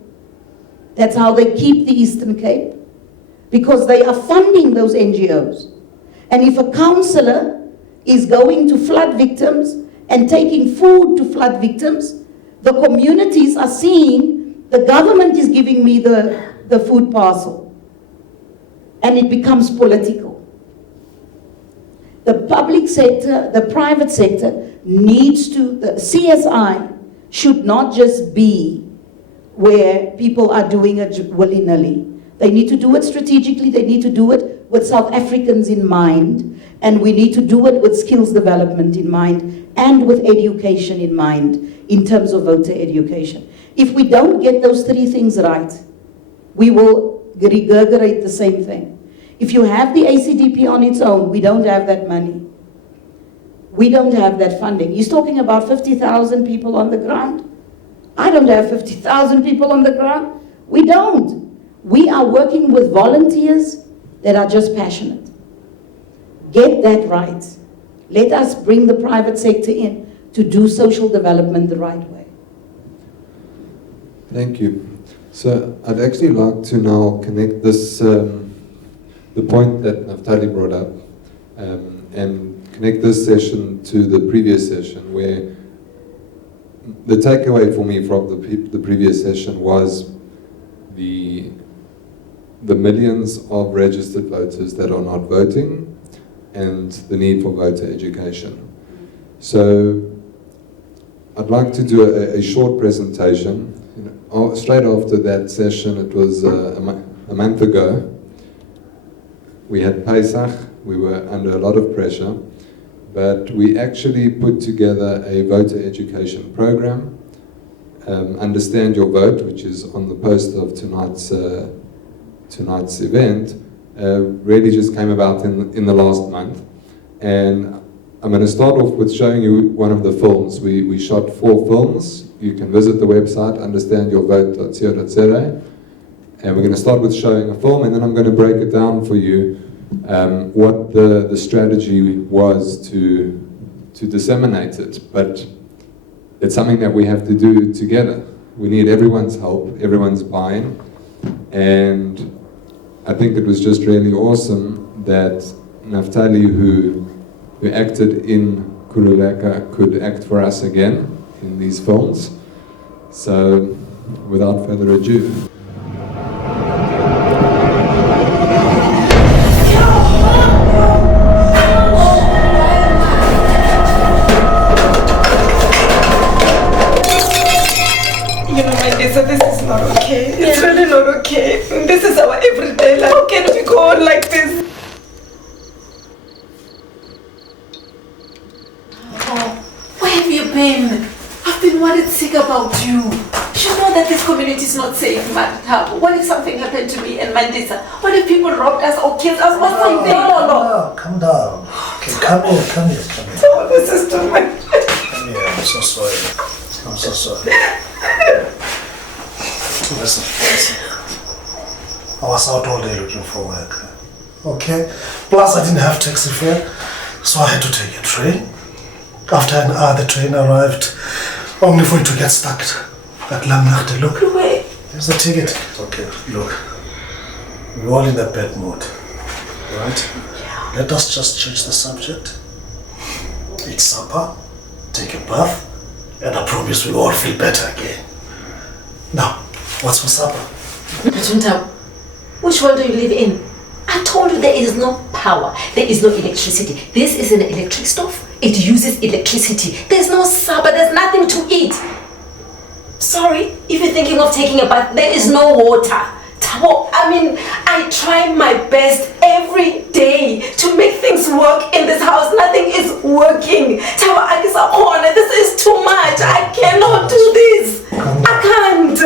That's how they keep the Eastern Cape, because they are funding those NGOs. And if a councillor is going to flood victims and taking food to flood victims, the communities are seeing the government is giving me the food parcel. And it becomes political. The public sector, the private sector needs to, the CSI should not just be where people are doing it willy-nilly. They need to do it strategically, they need to do it with South Africans in mind, and we need to do it with skills development in mind and with education in mind in terms of voter education. If we don't get those three things right, we will regurgitate the same thing. If you have the ACDP on its own, we don't have that money. We don't have that funding. He's talking about 50,000 people on the ground. I don't have 50,000 people on the ground. We don't. We are working with volunteers that are just passionate. Get that right. Let us bring the private sector in to do social development the right way. Thank you. So I'd actually like to now connect this, the point that Naftali brought up, and connect this session to the previous session, where the takeaway for me from the previous session was the millions of registered voters that are not voting and the need for voter education. So I'd like to do a short presentation. Straight after that session, it was a month ago, we had Pesach, we were under a lot of pressure, but we actually put together a voter education program, Understand Your Vote, which is on the poster of tonight's event, really just came about in the last month. And I'm going to start off with showing you one of the films. We shot 4 films. You can visit the website, understandyourvote.co.za. And we're going to start with showing a film, and then I'm going to break it down for you, what the strategy was to disseminate it. But it's something that we have to do together. We need everyone's help, everyone's buy-in. And I think it was just really awesome that Naftali, who acted in Kululeka, could act for us again in these films. So, without further ado. So this is not okay. It's really not okay. This is our everyday life. How can we go on like this? Oh, where have you been? I've been worried sick about you. You know that this community is not safe, Martha. What if something happened to me and Mandisa? What if people robbed us or killed us or something? No. Calm down. Okay, come here. Oh, this is too much. Come here, I'm so sorry. Listen. I was out all day looking for work. Okay? Plus I didn't have taxi fare, so I had to take a train. After an hour the train arrived, only for it to get stuck at Lamnachte. Look, here's the ticket. Okay, look. We're all in a bad mood. Right? Let us just change the subject. Eat supper, take a bath, and I promise we'll all feel better again. Now, what's for supper? Junta, which world do you live in? I told you there is no power, there is no electricity. This is an electric stove. It uses electricity. There's no supper, there's nothing to eat. Sorry, if you're thinking of taking a bath, there is no water. Tabo, I try my best every day to make things work in this house. Nothing is working. Tabo, this is too much. I cannot do this. I can't.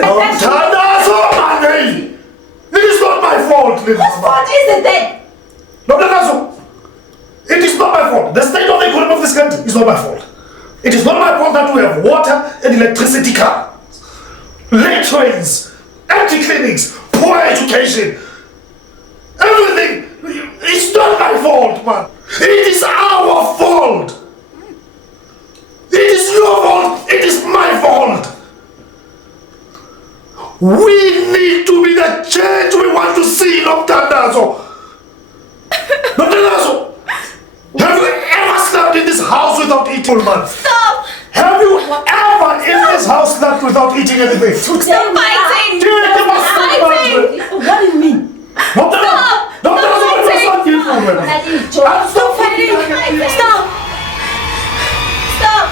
It is not my fault, Whose fault is it then? It is not my fault. The state of the economy of this country is not my fault. It is not my fault that we have water and electricity cars, late trains, empty clinics, poor education. Everything. It's not my fault, man. It is our fault. It is your fault. It is my fault. We need to be the change we want to see in Noptandazo. Noptandazo, have you ever slept in this house without eating, man? Stop! Have you ever in this house slept without eating anything? Stop fighting! What do you mean? Noptandazo, Stop fighting! Stop! Stop!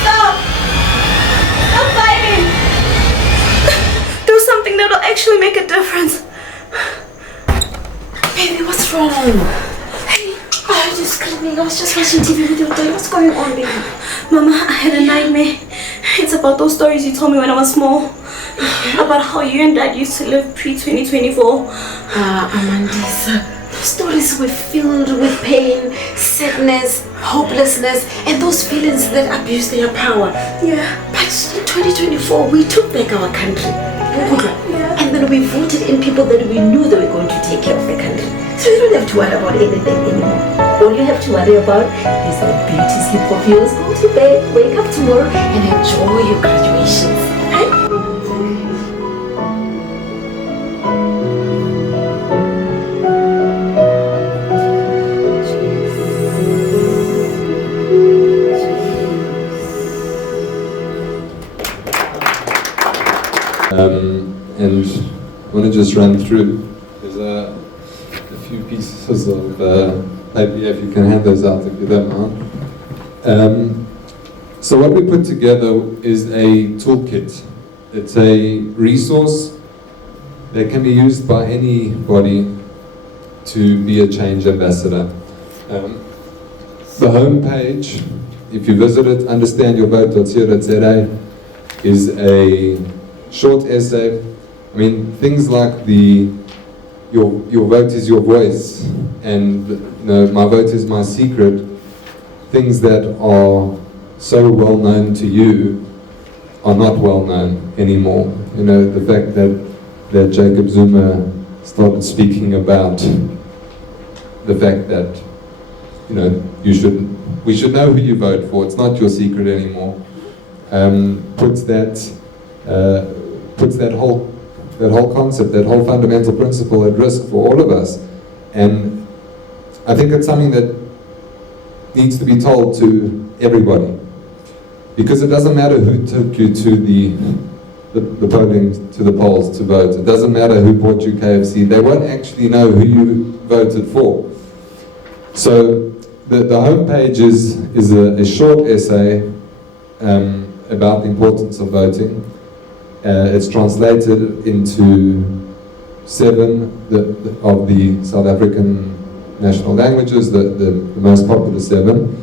Stop! Stop fighting! Do something that'll actually make a difference. Baby, what's wrong? Hey, I heard you screaming. I was just watching TV with your dad. What's going on, baby? Mama, I had a nightmare. It's about those stories you told me when I was small. About how you and Dad used to live pre-2024. Amandisa, those stories were filled with pain, sadness, hopelessness, and those feelings that abuse their power. Yeah. But in 2024, we took back our country. Yeah. And then we voted in people that we knew they were going to take care of the country. So you don't have to worry about anything anymore. All you have to worry about is the beauty sleep of yours. Go to bed, wake up tomorrow, and enjoy your graduations. Right? And I want to just run through. There's a few pieces of paper here, if you can hand those out if you don't mind. So what we put together is a toolkit. It's a resource that can be used by anybody to be a change ambassador. The homepage, if you visit it, understandyourvote.co.za, is a short essay. I mean, things like your vote is your voice, and my vote is my secret. Things that are so well known to you are not well known anymore. The fact that Jacob Zuma started speaking about the fact that we should know who you vote for. It's not your secret anymore. Puts that whole concept, that whole fundamental principle at risk for all of us. And I think it's something that needs to be told to everybody, because it doesn't matter who took you to the polling, to the polls to vote. It doesn't matter who bought you KFC. They won't actually know who you voted for. So the homepage is a short essay about the importance of voting. It's translated into 7 of the South African national languages, the most popular 7.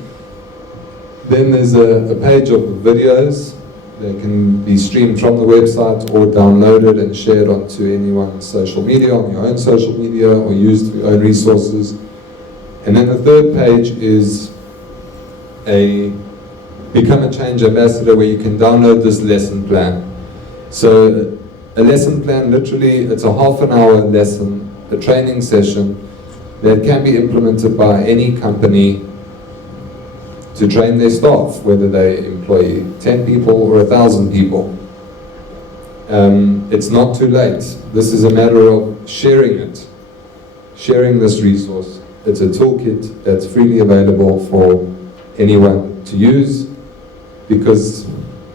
Then there's a page of videos that can be streamed from the website or downloaded and shared onto anyone's social media, on your own social media, or used for your own resources. And then the third page is a Become a Change Ambassador, where you can download this lesson plan. So a lesson plan, literally, it's a half-an-hour lesson, a training session that can be implemented by any company to train their staff, whether they employ 10 people or 1,000 people. It's not too late. This is a matter of sharing it, sharing this resource. It's a toolkit that's freely available for anyone to use, because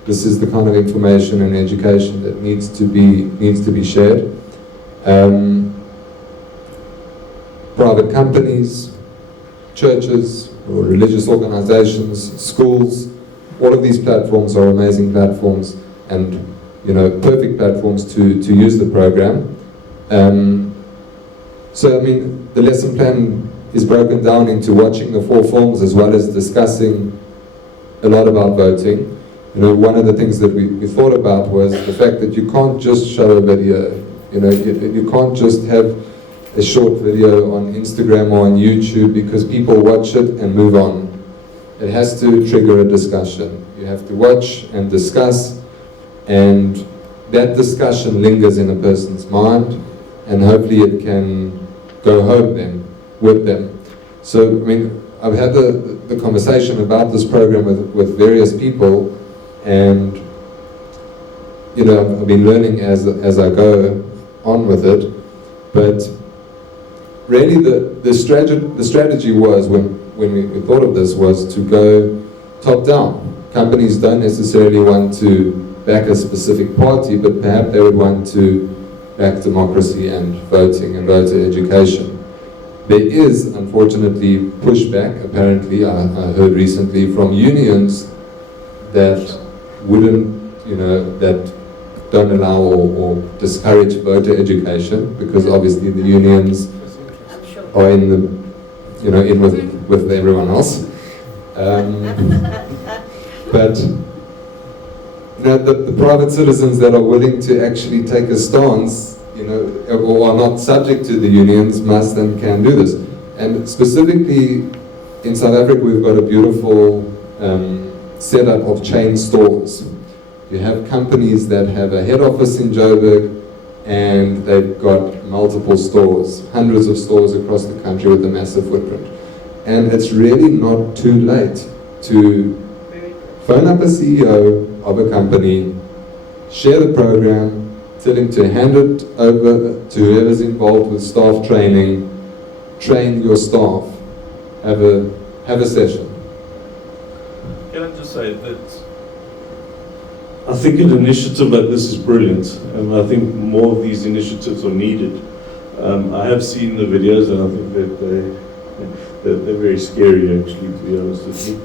this is the kind of information and education that needs to be shared. Private companies, churches, or religious organizations, schools, all of these platforms are amazing platforms, and perfect platforms to use the program. So I mean, the lesson plan is broken down into watching the 4 films as well as discussing a lot about voting. One of the things that we thought about was the fact that you can't just show a video. You can't just have a short video on Instagram or on YouTube because people watch it and move on. It has to trigger a discussion. You have to watch and discuss, and that discussion lingers in a person's mind, and hopefully it can go home then with them. So, I mean, I've had the conversation about this program with various people, and you know, I've been learning as I go on with it, but really the strategy was, when we thought of this, was to go top down. Companies don't necessarily want to back a specific party, but perhaps they would want to back democracy and voting and voter education. There is, unfortunately, pushback, apparently, I heard recently, from unions that wouldn't, you know, that don't allow or discourage voter education, because obviously the unions are in the, you know, in with everyone else. But you know, the private citizens that are willing to actually take a stance, you know, or are not subject to the unions, must and can do this. And specifically in South Africa, we've got a beautiful setup of chain stores. You have companies that have a head office in Joburg, and they've got multiple stores, hundreds of stores across the country with a massive footprint. And it's really not too late to phone up a CEO of a company, share the program, tell him to hand it over to whoever's involved with staff training, train your staff, have a session. Can I just say that I think an initiative like this is brilliant, and I think more of these initiatives are needed. I have seen the videos, and I think that they're very scary, actually, to be honest with you.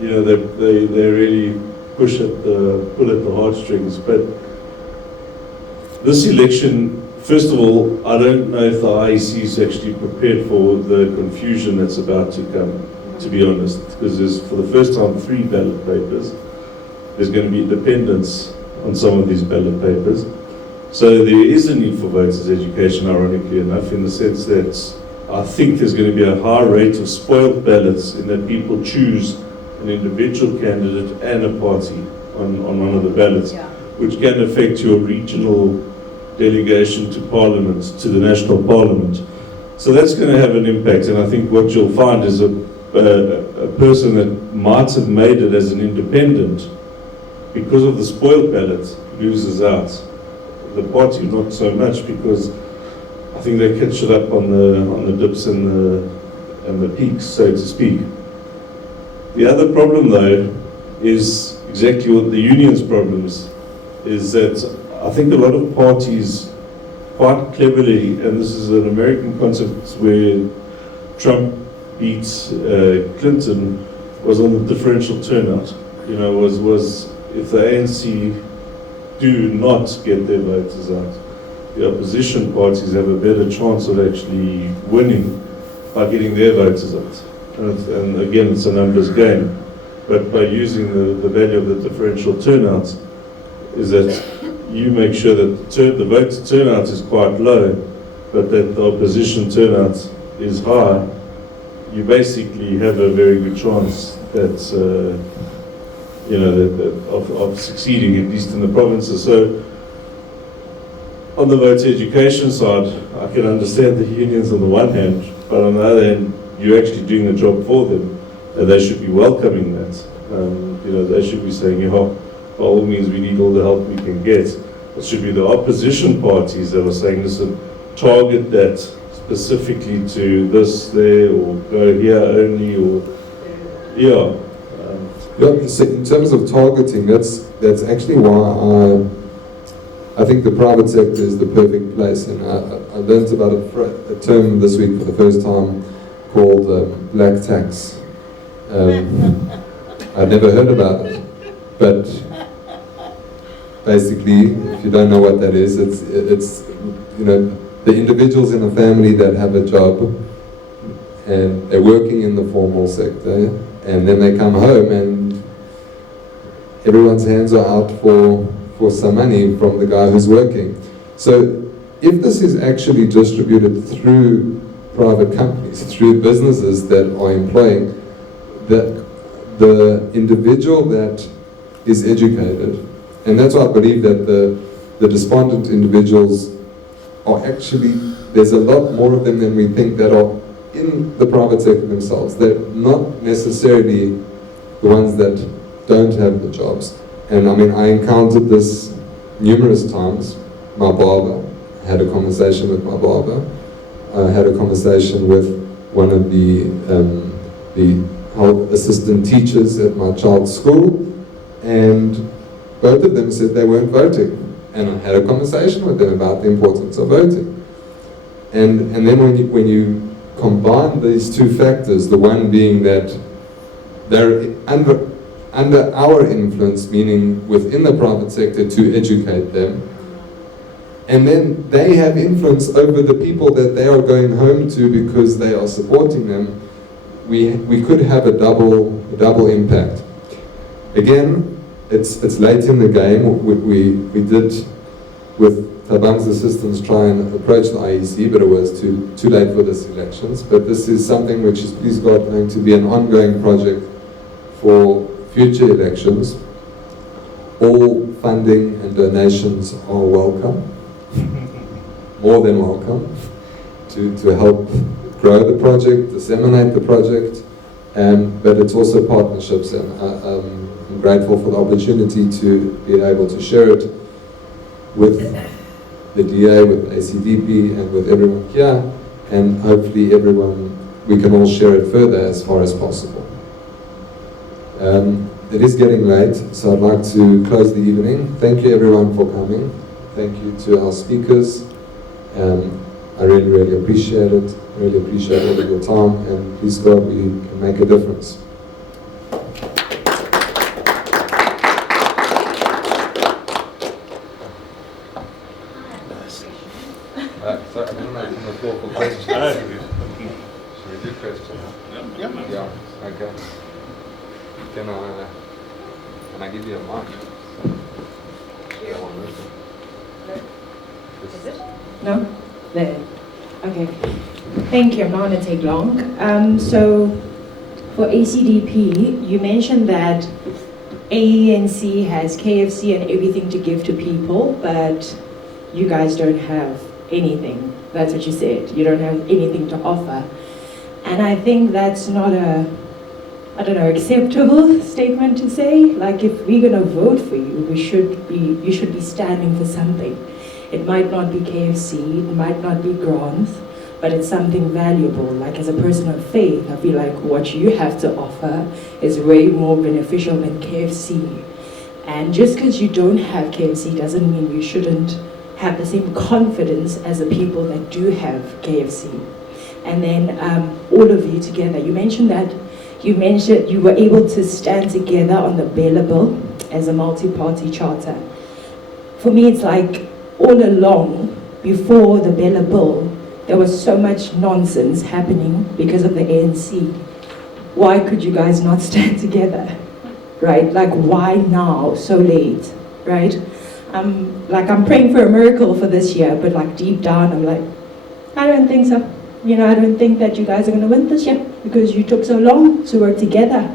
You know, they really pull at the heartstrings. But this election, first of all, I don't know if the IEC is actually prepared for the confusion that's about to come, to be honest, because there's, for the first time, 3 ballot papers. There's going to be dependence on some of these ballot papers. So there is a need for voters' education, ironically enough, in the sense that I think there's going to be a high rate of spoiled ballots in that people choose an individual candidate and a party on one of the ballots, which can affect your regional delegation to Parliament, to the National Parliament. So that's going to have an impact, and I think what you'll find is a person that might have made it as an independent, because of the spoiled ballot, loses out. The party not so much, because I think they catch it up on the dips and the peaks, so to speak. The other problem, though, is exactly what the union's problems is, that I think a lot of parties quite cleverly, and this is an American concept where Trump beats Clinton, was on the differential turnout. You know, was if the ANC do not get their voters out, the opposition parties have a better chance of actually winning by getting their voters out. And again, it's a numbers game. But by using the value of the differential turnout, is that you make sure that the voter turnout is quite low, but that the opposition turnout is high. You basically have a very good chance that you know, of succeeding, at least in the provinces. So on the voter education side, I can understand the unions on the one hand, but on the other hand, you're actually doing the job for them, and they should be welcoming that. You know, they should be saying, by all means, we need all the help we can get. It should be the opposition parties that are saying, listen, target that specifically to this, there, or go here only, or Yeah, so in terms of targeting, that's actually why I think the private sector is the perfect place. And I learned about a term this week for the first time called black tax. I'd never heard about it, but basically, if you don't know what that is, it's you know, the individuals in a family that have a job and they're working in the formal sector, and then they come home and everyone's hands are out for some money from the guy who's working. So if this is actually distributed through private companies, through businesses that are employing, the individual that is educated, and that's why I believe that the despondent individuals are actually, there's a lot more of them than we think that are in the private sector themselves. They're not necessarily the ones that don't have the jobs. And I mean, I encountered this numerous times. My barber, I had a conversation with my barber. I had a conversation with one of the health assistant teachers at my child's school, and both of them said they weren't voting. And I had a conversation with them about the importance of voting. And then when you combine these two factors, the one being that they're under our influence, meaning within the private sector, to educate them, and then they have influence over the people that they are going home to because they are supporting them, we could have a double impact. Again, it's late in the game. We did, with Thabang's assistance, try and approach the IEC, but it was too late for this elections. But this is something which is, please God, going to be an ongoing project for future elections. All funding and donations are welcome, more than welcome, to help grow the project, disseminate the project, but it's also partnerships, and I'm grateful for the opportunity to be able to share it with the DA, with ACDP, and with everyone here, and hopefully we can all share it further as far as possible. It is getting late, so I'd like to close the evening. Thank you everyone for coming. Thank you to our speakers. I really, really appreciate it. Really appreciate all of your time, and please God, we can make a difference. So I'm going to open the floor for questions. Should we do questions? Yeah. Okay. Can I give you a mic? Is it? No? There. Okay. Thank you. I'm not going to take long. So, for ACDP, you mentioned that ANC has KFC and everything to give to people, but you guys don't have anything. That's what you said. You don't have anything to offer. And I think that's not a, acceptable statement to say. Like, if we're going to vote for you, you should be standing for something. It might not be KFC, it might not be grants, but it's something valuable. Like, as a person of faith, I feel like what you have to offer is way more beneficial than KFC. And just because you don't have KFC doesn't mean you shouldn't have the same confidence as the people that do have KFC. And then all of you together, you mentioned you were able to stand together on the Bella Bill as a multi-party charter. For me, it's like all along, before the Bella Bill, there was so much nonsense happening because of the ANC. Why could you guys not stand together, right? Like, why now, so late, right? I'm praying for a miracle for this year, but like deep down, I'm like, I don't think so. I don't think that you guys are going to win this year because you took so long to work together.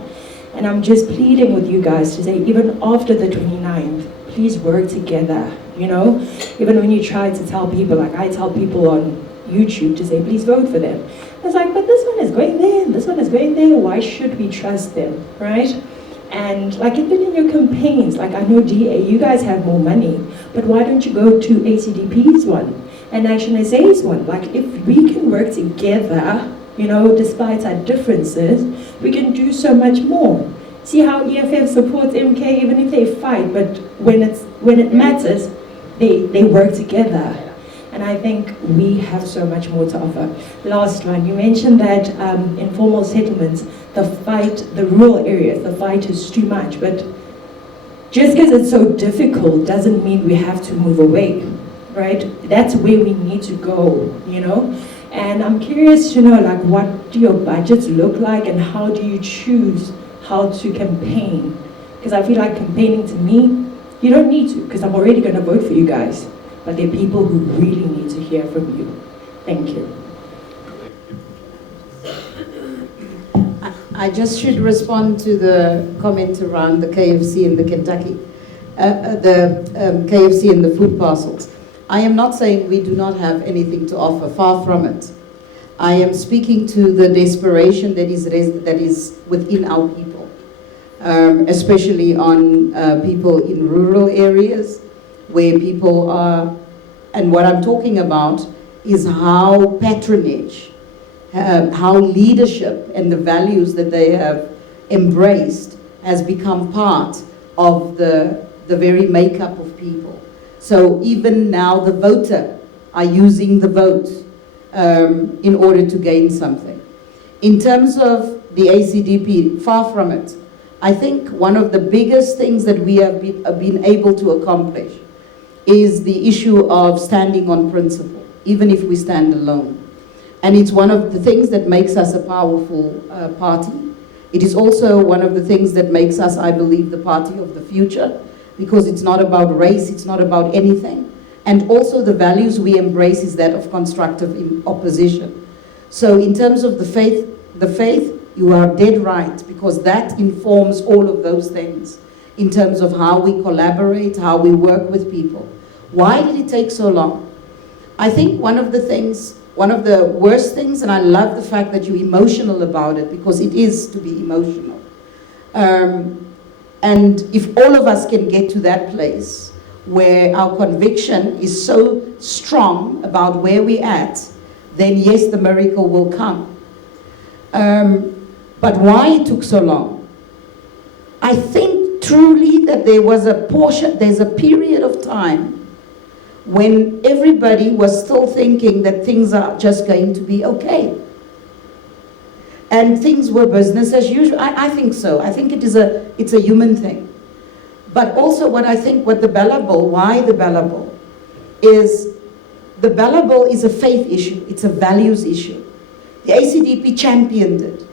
And I'm just pleading with you guys to say, even after the 29th, please work together, Even when you try to tell people, like I tell people on YouTube to say, please vote for them. It's like, but this one is going there, and this one is going there. Why should we trust them, right? And like, even in your campaigns, like I know DA, you guys have more money, but why don't you go to ACDP's one and Action SA's one? Like, if we can work together, despite our differences, we can do so much more. See how EFF supports MK even if they fight, but when it matters, they work together. And I think we have so much more to offer. Last one, you mentioned that informal settlements, the rural areas, the fight is too much, but just because it's so difficult doesn't mean we have to move away, right? That's where we need to go, And I'm curious to know, like, what do your budgets look like and how do you choose how to campaign? Because I feel like campaigning to me, you don't need to, because I'm already going to vote for you guys. But there are people who really need to hear from you. Thank you. I just should respond to the comment around the KFC and the Kentucky, KFC and the food parcels. I am not saying we do not have anything to offer, far from it. I am speaking to the desperation that is within our people. especially on people in rural areas where people are, and what I'm talking about is how patronage, how leadership and the values that they have embraced has become part of the very makeup of people. So even now the voter are using the vote in order to gain something. In terms of the ACDP, far from it. I think one of the biggest things that we have been able to accomplish is the issue of standing on principle, even if we stand alone. And it's one of the things that makes us a powerful party. It is also one of the things that makes us, I believe, the party of the future, because it's not about race, it's not about anything. And also the values we embrace is that of constructive opposition. So in terms of the faith, you are dead right, because that informs all of those things in terms of how we collaborate, how we work with people. Why did it take so long? I think one of the worst things, and I love the fact that you're emotional about it, because it is to be emotional. And if all of us can get to that place where our conviction is so strong about where we're at, then yes, the miracle will come. But why it took so long? I think truly that there's a period of time when everybody was still thinking that things are just going to be okay. And things were business as usual. I think so. I think it's a human thing. But also why the Bellable is, the Bellable is a faith issue. It's a values issue. The ACDP championed it.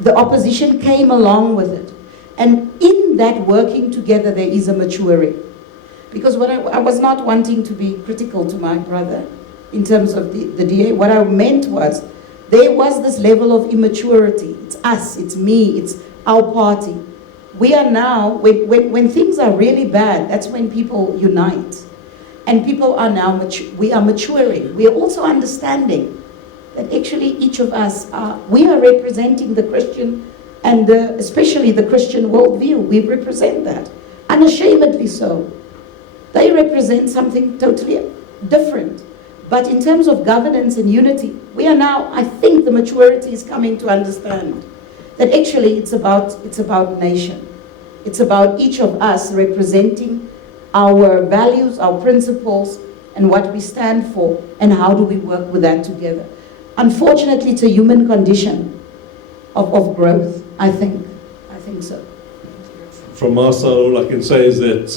The opposition came along with it. And in that working together, there is a maturing. Because what I was not wanting to be critical to my brother in terms of the DA. What I meant was, there was this level of immaturity. It's us, it's me, it's our party. We are now, when things are really bad, that's when people unite. And people are now, we are maturing. We are also understanding that actually each of us we are representing the Christian and especially the Christian worldview. We represent that, unashamedly so. They represent something totally different. But in terms of governance and unity, we are now, I think the maturity is coming to understand that actually it's about nation. It's about each of us representing our values, our principles, and what we stand for, and how do we work with that together. Unfortunately, it's a human condition of growth, I think. I think so. From our side, all I can say is that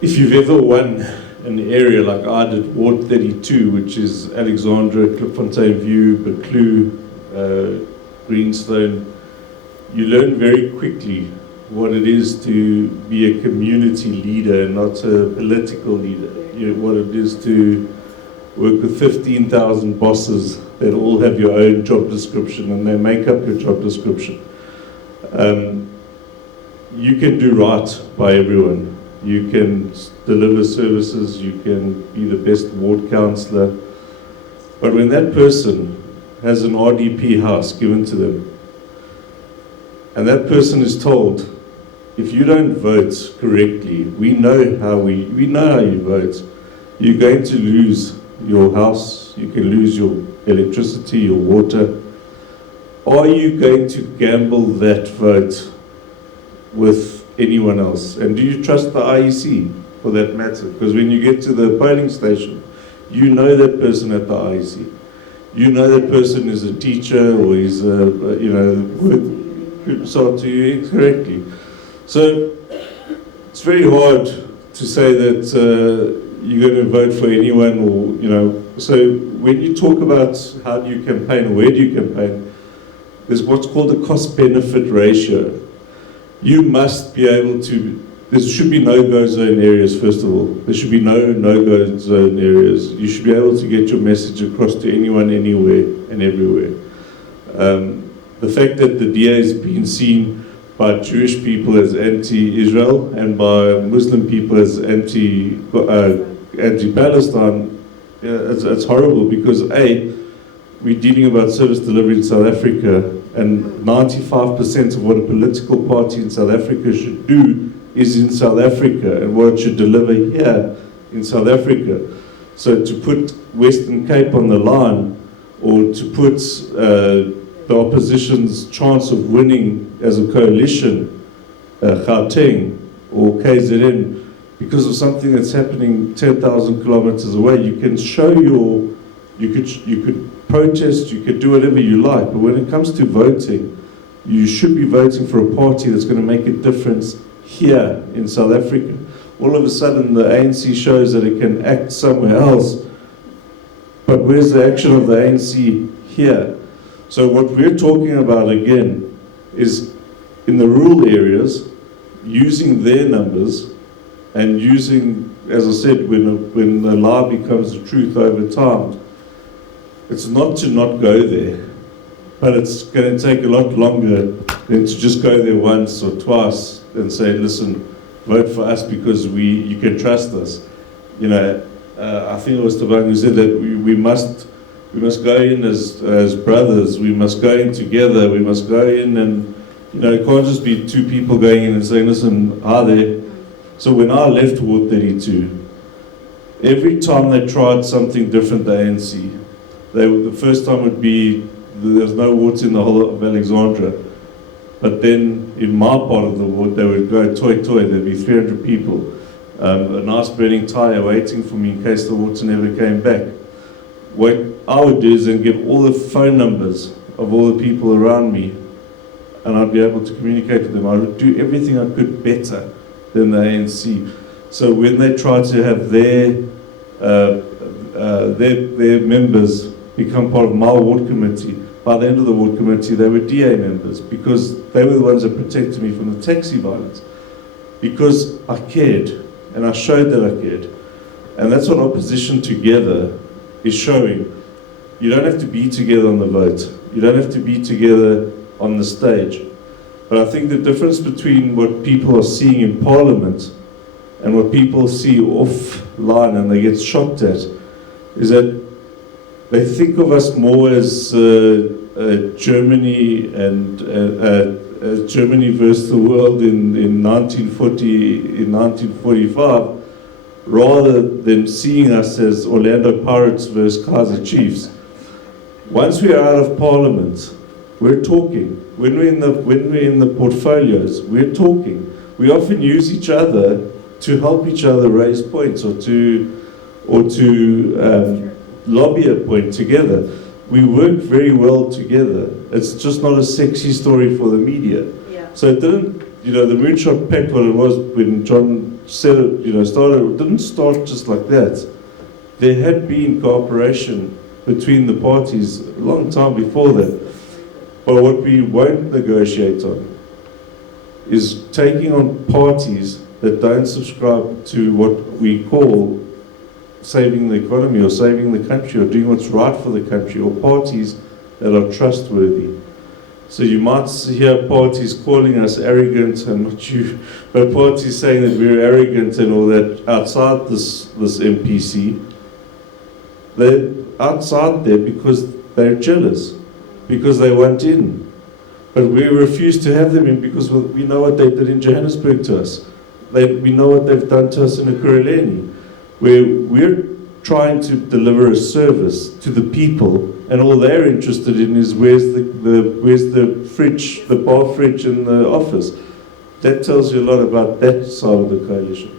if you've ever won an area like I did, Ward 32, which is Alexandra, Klipfontein View, Buccleuch, Greenstone, you learn very quickly what it is to be a community leader and not a political leader. You know, what it is to work with 15,000 bosses that all have your own job description and they make up your job description. You can do right by everyone. You can deliver services, you can be the best ward councillor. But when that person has an RDP house given to them, and that person is told, if you don't vote correctly, we know how you vote, you're going to lose your house, you can lose your electricity, your water. Are you going to gamble that vote with anyone else? And do you trust the IEC for that matter? Because when you get to the polling station, you know that person at the IEC. You know that person is a teacher or is sold to you correctly. So it's very hard to say that you're going to vote for anyone, or So when you talk about how do you campaign or where do you campaign, there's what's called a cost-benefit ratio. You must be able to. There should be no-go zone areas. First of all, there should be no no-go zone areas. You should be able to get your message across to anyone, anywhere, and everywhere. The fact that the DA has been seen by Jewish people as anti-Israel and by Muslim people as anti-Palestine, it's horrible because A, we're dealing about service delivery in South Africa, and 95% of what a political party in South Africa should do is in South Africa, and what it should deliver here in South Africa. So to put Western Cape on the line, or to put the opposition's chance of winning as a coalition, Gauteng or KZN, because of something that's happening 10,000 kilometers away, you can show you could protest, you could do whatever you like, but when it comes to voting, you should be voting for a party that's going to make a difference here in South Africa. All of a sudden, the ANC shows that it can act somewhere else, but where's the action of the ANC here? So what we're talking about again is in the rural areas, using their numbers and using, as I said, when the lie becomes the truth over time, it's not to not go there, but it's going to take a lot longer than to just go there once or twice and say, listen, vote for us because you can trust us. You know, I think it was Thabang who said that we must go in as brothers, we must go in together, we must go in and, you know, it can't just be two people going in and saying, listen, hi there. So when I left Ward 32, every time they tried something different, the ANC, the first time would be, there's no water in the whole of Alexandra. But then in my part of the ward, they would go toy, there'd be 300 people. A nice burning tyre waiting for me in case the water never came back. What I would do is then get all the phone numbers of all the people around me, and I'd be able to communicate with them. I would do everything I could better than the ANC. So when they tried to have their members become part of my ward committee, by the end of the ward committee, they were DA members because they were the ones that protected me from the taxi violence. Because I cared, and I showed that I cared. And that's what opposition together is showing. You don't have to be together on the vote. You don't have to be together on the stage. But I think the difference between what people are seeing in Parliament and what people see offline and they get shocked at is that they think of us more as Germany and Germany versus the world in 1945, rather than seeing us as Orlando Pirates versus Kaizer Chiefs. Once we are out of Parliament, we're talking. When we're in the portfolios, we're talking. We often use each other to help each other raise points or to lobby a point together. We work very well together. It's just not a sexy story for the media. Yeah. So it didn't, you know, the Moonshot Pact, what it was when John said it, you know, started, it didn't start just like that. There had been cooperation between the parties a long time before that. But what we won't negotiate on is taking on parties that don't subscribe to what we call saving the economy or saving the country or doing what's right for the country, or parties that are trustworthy. So you might hear parties calling us arrogant, and not you, but parties saying that we're arrogant and all that outside this MPC. They're outside there because they're jealous, because they want in. But we refuse to have them in because we know what they did in Johannesburg to us. We know what they've done to us in Ekurhuleni, where we're trying to deliver a service to the people, and all they're interested in is where's the fridge, the bar fridge in the office. That tells you a lot about that side of the coalition.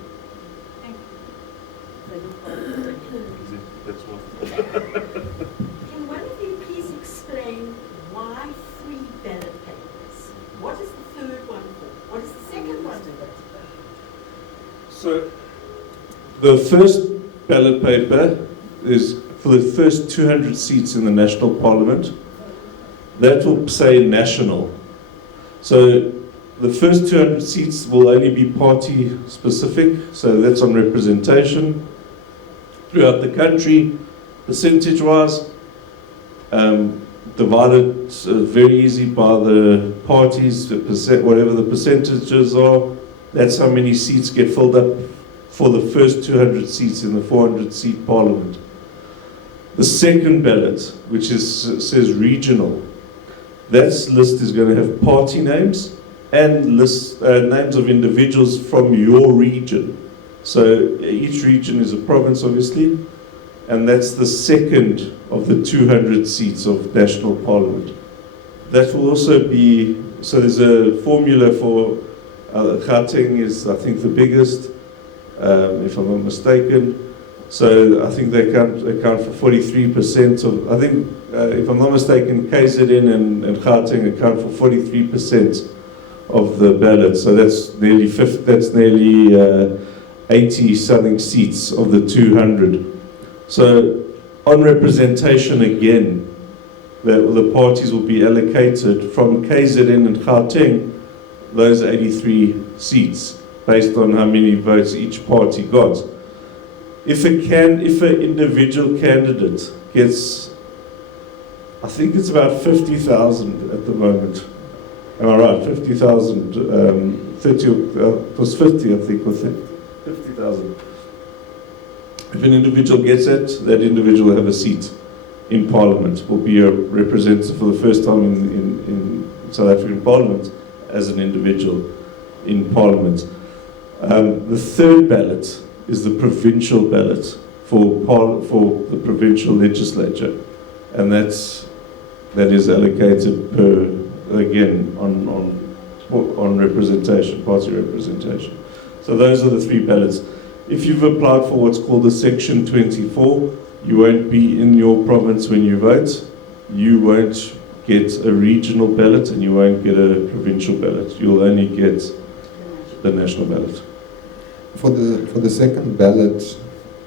Can one of you please explain why 3 ballot papers? What is the third one for? What is the second one for? So, the first ballot paper is for the first 200 seats in the National Parliament. That will say national. So the first 200 seats will only be party specific, so that's on representation throughout the country, percentage wise, divided very easy by the parties, whatever the percentages are. That's how many seats get filled up for the first 200 seats in the 400 seat parliament. The second ballot, which says regional, that list is going to have party names and names of individuals from your region. So each region is a province, obviously, and that's the second of the 200 seats of national parliament. That will also be, so there's a formula for Gauteng is, I think, the biggest, if I'm not mistaken. So I think they account for 43% of, I think, if I'm not mistaken, KZN and Gauteng account for 43% of the ballot. So that's nearly 80-something seats of the 200. So on representation again, the parties will be allocated from KZN and Gauteng those 83 seats based on how many votes each party got. If an individual candidate gets, I think it's about 50,000 at the moment. Am I right? 50,000, 30, it was 50, I think, was it? 50,000. If an individual gets it, that individual will have a seat in Parliament, will be a representative for the first time in South African Parliament as an individual in Parliament. The third ballot is the provincial ballot for the provincial legislature, and that is allocated per, again, on representation, party representation. So those are the three ballots. If you've applied for what's called a Section 24, you won't be in your province when you vote. You won't get a regional ballot and you won't get a provincial ballot. You'll only get the national ballot. For the second ballot,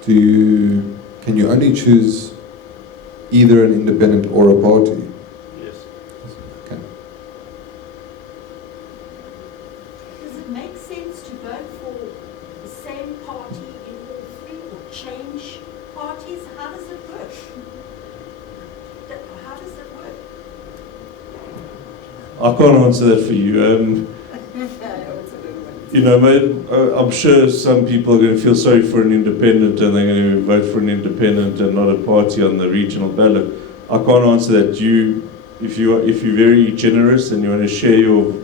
can you only choose either an independent or a party? Yes. Okay. Does it make sense to vote for the same party in all three or change parties? How does it work? How does it work? I can't answer that for you. You know, I'm sure some people are going to feel sorry for an independent and they're going to vote for an independent and not a party on the regional ballot. I can't answer that. If you're very generous and you want to share your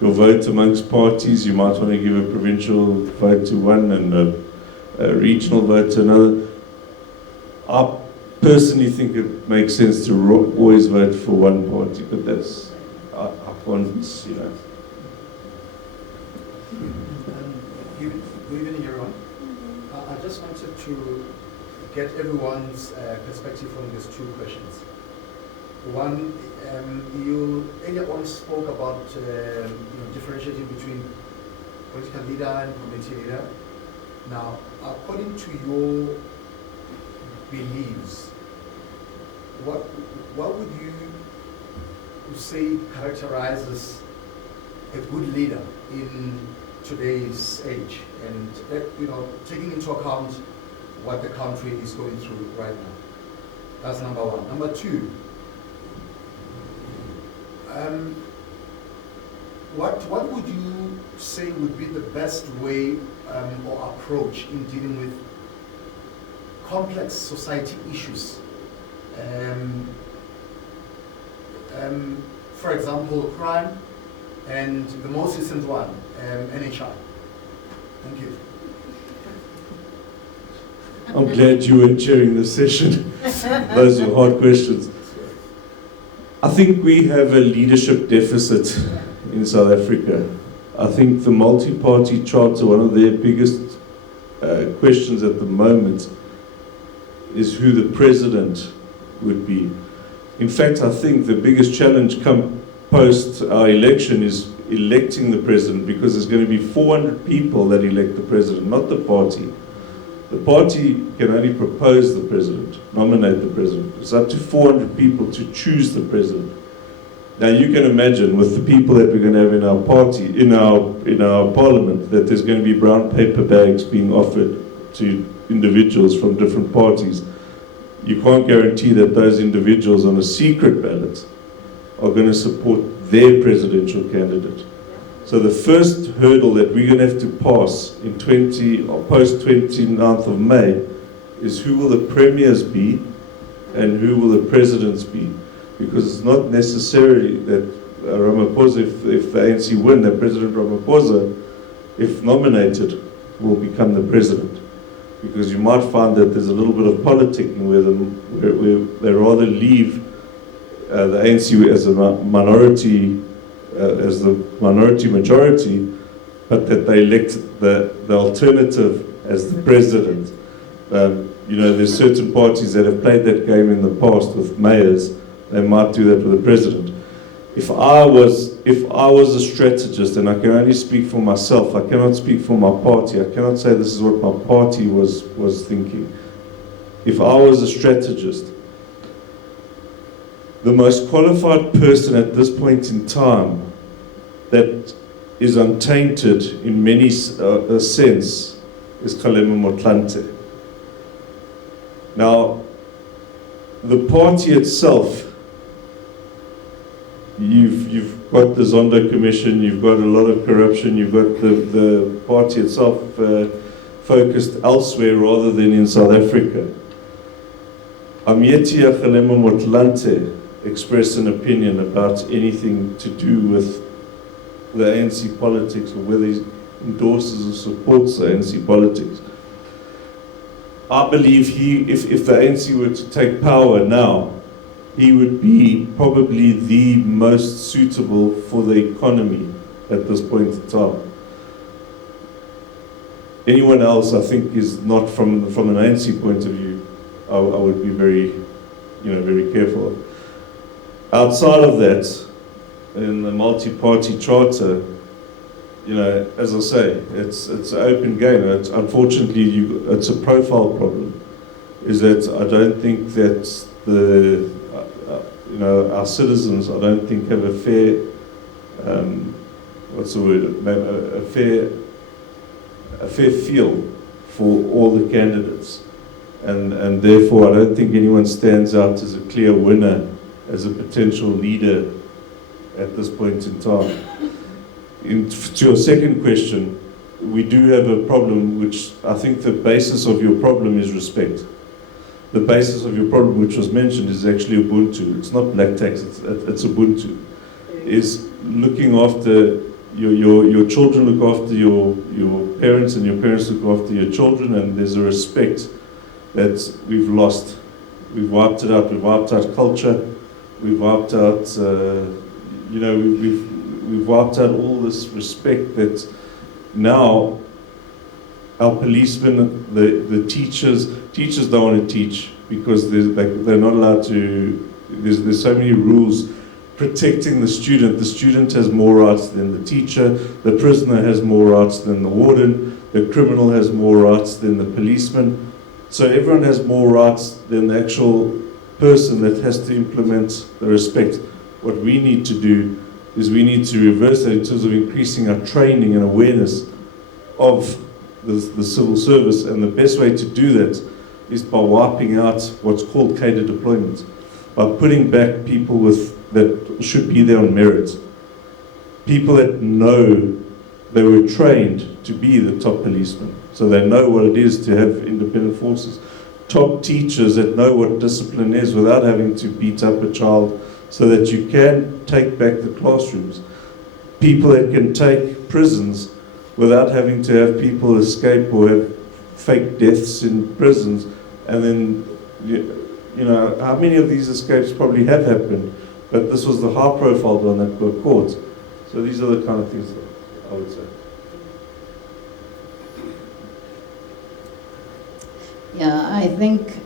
vote amongst parties, you might want to give a provincial vote to one and a regional vote to another. I personally think it makes sense to always vote for one party, but that's, I can't, you know. Good evening, everyone. I just wanted to get everyone's perspective on these two questions. One, you earlier on spoke about differentiating between political leader and community leader. Now, according to your beliefs, what would you say characterizes a good leader in today's age, and taking into account what the country is going through right now? That's number one. Number two, what would you say would be the best way or approach in dealing with complex society issues? For example, crime, and the most recent one, NHI. Thank you. I'm glad you were chairing the session. Those were hard questions. I think we have a leadership deficit in South Africa. I think the multi-party charter, one of their biggest questions at the moment is who the president would be. In fact, I think the biggest challenge come post our election is electing the president, because there's going to be 400 people that elect the president, not the party. The party can only propose the president, nominate the president. It's up to 400 people to choose the president. Now you can imagine, with the people that we're going to have in our party, in our parliament, that there's going to be brown paper bags being offered to individuals from different parties. You can't guarantee that those individuals on a secret ballot are going to support their presidential candidate. So the first hurdle that we're going to have to pass in post 29th of May is who will the premiers be and who will the presidents be? Because it's not necessarily that Ramaphosa, if the ANC win, that President Ramaphosa, if nominated, will become the president. Because you might find that there's a little bit of politicking where they rather leave the ANC as a minority, as the minority majority, but that they elect the alternative as the president. You know, there's certain parties that have played that game in the past with mayors. They might do that with the president. If I was a strategist, and I can only speak for myself, I cannot speak for my party, I cannot say this is what my party was thinking. If I was a strategist, the most qualified person at this point in time that is untainted in many sense is Kgalema Motlanthe. Now, the party itself, you've got the Zondo Commission, you've got a lot of corruption, you've got the party itself focused elsewhere rather than in South Africa. I'm yet to hear Kgalema Motlanthe express an opinion about anything to do with the ANC politics or whether he endorses or supports the ANC politics. I believe if the ANC were to take power now, he would be probably the most suitable for the economy at this point in time. Anyone else, I think, is not from an ANC point of view. I would be very careful. Outside of that, in the multi-party charter, as I say, it's an open game. Unfortunately, it's a profile problem. Is that I don't think that our citizens, I don't think have a fair, a fair feel for all the candidates, and therefore I don't think anyone stands out as a clear winner, as a potential leader at this point in time. To your second question, we do have a problem, which I think the basis of your problem is respect. The basis of your problem, which was mentioned, is actually Ubuntu. It's not black tax, it's Ubuntu. Is looking after your children, look after your parents, and your parents look after your children, and there's a respect that we've lost. We've wiped it out. We've wiped out culture. We've wiped out, we've wiped out all this respect that now our policemen, the teachers don't want to teach because they're not allowed to. There's so many rules protecting the student. The student has more rights than the teacher. The prisoner has more rights than the warden. The criminal has more rights than the policeman. So everyone has more rights than the actual person that has to implement the respect. What we need to do is we need to reverse that in terms of increasing our training and awareness of the civil service, and the best way to do that is by wiping out what's called cadre deployment, by putting back people that should be there on merit, people that know they were trained to be the top policemen, so they know what it is to have independent forces, top teachers that know what discipline is without having to beat up a child, so that you can take back the classrooms, people that can take prisons without having to have people escape or have fake deaths in prisons. And then, how many of these escapes probably have happened, but this was the high profile one that were caught. So these are the kind of things that I would say. Yeah, I think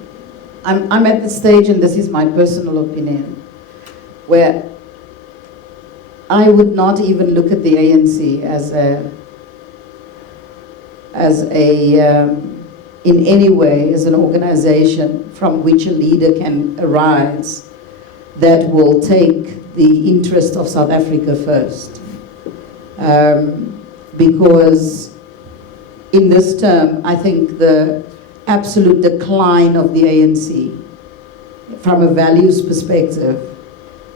I'm at the stage, and this is my personal opinion, where I would not even look at the ANC in any way as an organization from which a leader can arise that will take the interest of South Africa first. Because in this term, I think the absolute decline of the ANC from a values perspective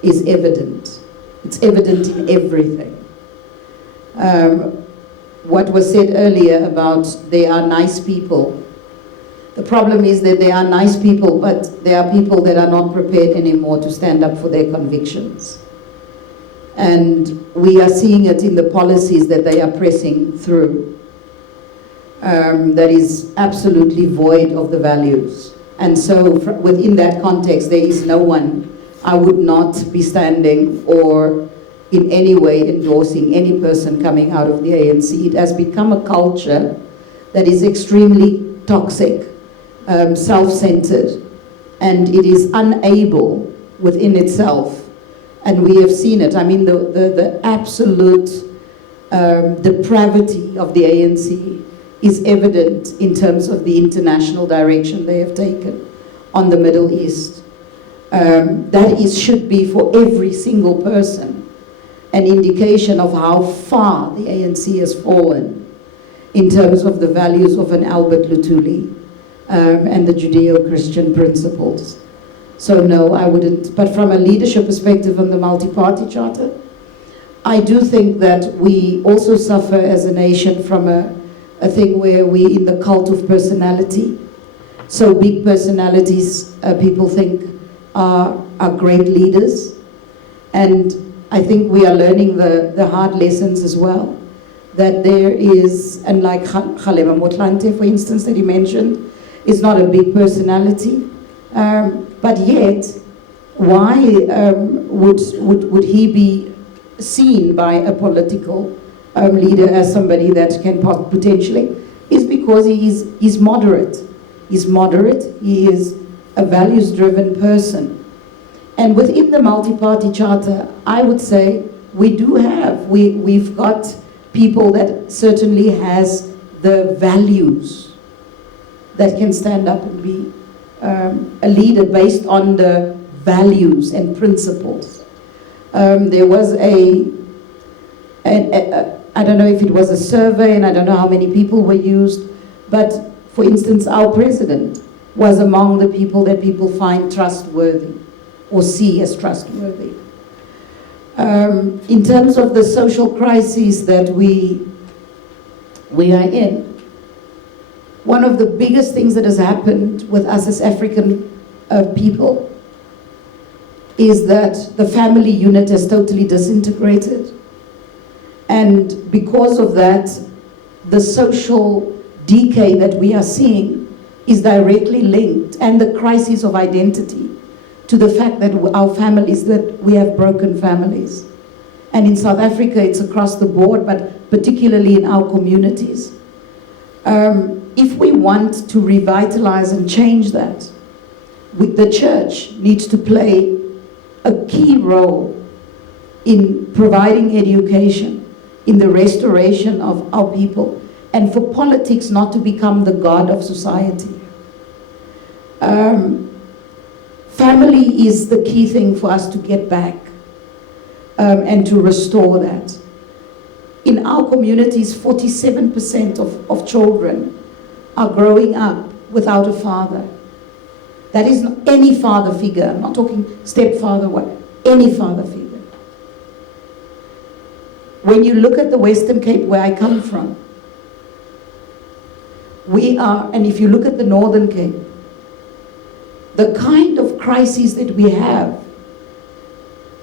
is evident. It's evident in everything. What was said earlier about they are nice people, The problem is that there are nice people, but there are people that are not prepared anymore to stand up for their convictions. And we are seeing it in the policies that they are pressing through. That is absolutely void of the values. And so within that context, there is no one I would not be standing or in any way endorsing any person coming out of the ANC. It has become a culture that is extremely toxic, self-centered, and it is unable within itself. And we have seen it. I mean, the absolute depravity of the ANC is evident in terms of the international direction they have taken on the Middle East. Should be for every single person an indication of how far the ANC has fallen in terms of the values of an Albert Luthuli and the Judeo-Christian principles. So no, I wouldn't. But from a leadership perspective on the multi-party charter, I do think that we also suffer as a nation from a thing where we in the cult of personality. So big personalities, people think are great leaders. And I think we are learning the hard lessons as well. That there is, and like Kgalema Motlanthe, for instance, that he mentioned, is not a big personality. But yet, why would he be seen by a political leader as somebody that can potentially? Is because he's moderate. He's moderate. He is a values-driven person. And within the multi-party charter, I would say we've got people that certainly has the values that can stand up and be a leader based on the values and principles. There was I don't know if it was a survey, and I don't know how many people were used, but for instance, our president was among the people that people find trustworthy or see as trustworthy. In terms of the social crises that we are in, one of the biggest things that has happened with us as African people is that the family unit has totally disintegrated. And because of that, the social decay that we are seeing is directly linked, and the crisis of identity, to the fact that our families, that we have broken families. And in South Africa, it's across the board, but particularly in our communities. If we want to revitalize and change that, the church needs to play a key role in providing education, in the restoration of our people, and for politics not to become the god of society. Family is the key thing for us to get back and to restore that. In our communities, 47% of children are growing up without a father. That is not any father figure. I'm not talking stepfather, any father figure. When you look at the Western Cape, where I come from, and if you look at the Northern Cape, the kind of crises that we have,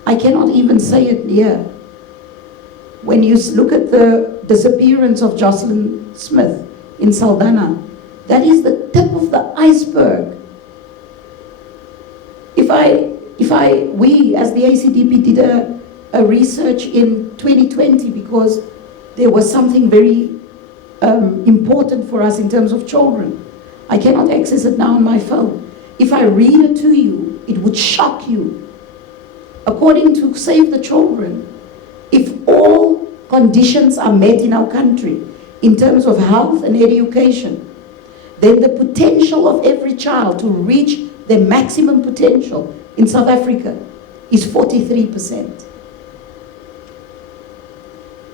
I cannot even say it here. When you look at the disappearance of Jocelyn Smith in Saldanha, that is the tip of the iceberg. We as the ACDP did a research in 2020, because there was something very important for us in terms of children. I cannot access it now on my phone. If I read it to you, it would shock you. According to Save the Children, if all conditions are met in our country in terms of health and education, then the potential of every child to reach their maximum potential in South Africa is 43%.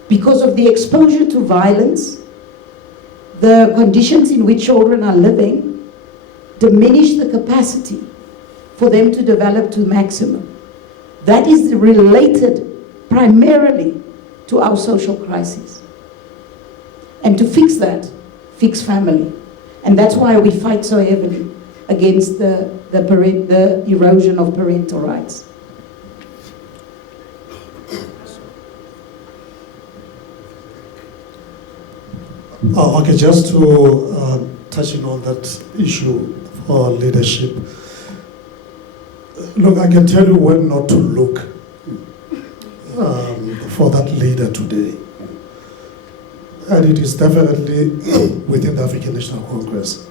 Because of the exposure to violence, the conditions in which children are living diminish the capacity for them to develop to maximum. That is related primarily to our social crisis. And to fix that, fix family. And that's why we fight so heavily against the erosion of parental rights. Okay, just to touching on that issue for leadership. Look, I can tell you where not to look for that leader today. And it is definitely within the African National Congress.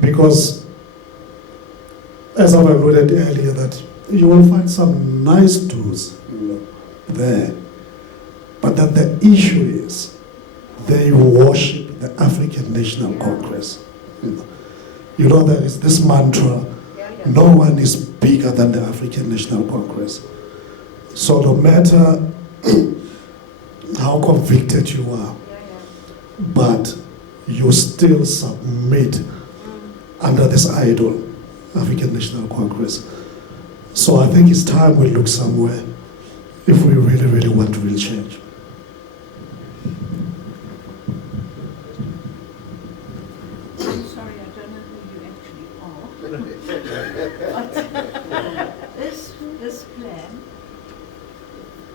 Because, as I've alluded earlier, that you will find some nice dudes there. But that the issue is, they worship the African National Congress. You know, there is this mantra, no one is bigger than the African National Congress. So no matter how convicted you are, but you still submit under this idol, African National Congress. So I think it's time we look somewhere if we really, really want real change. I'm sorry, I don't know who you actually are. But this plan,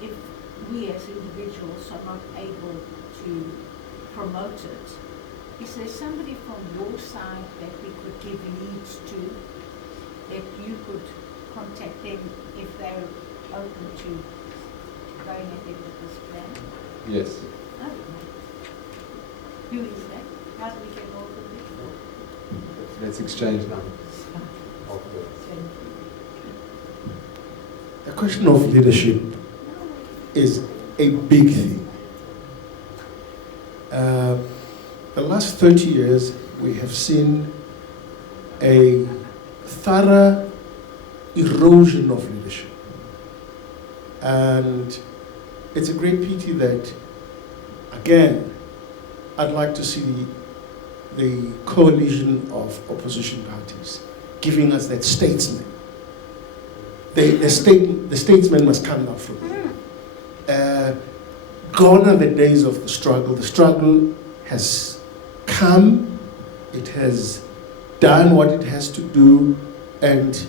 if we as individuals are not able to promote it, is there somebody from your side that we could give leads to, that you could contact them if they're open to going ahead with this plan? Yes. Oh, who is that? How do we get hold of it? Let's exchange now. The question of leadership is a big thing. The last 30 years, we have seen a thorough erosion of leadership. And it's a great pity that, again, I'd like to see the coalition of opposition parties giving us that statesman. The statesman must come out from here. Gone are the days of the struggle. The struggle has come, it has done what it has to do, and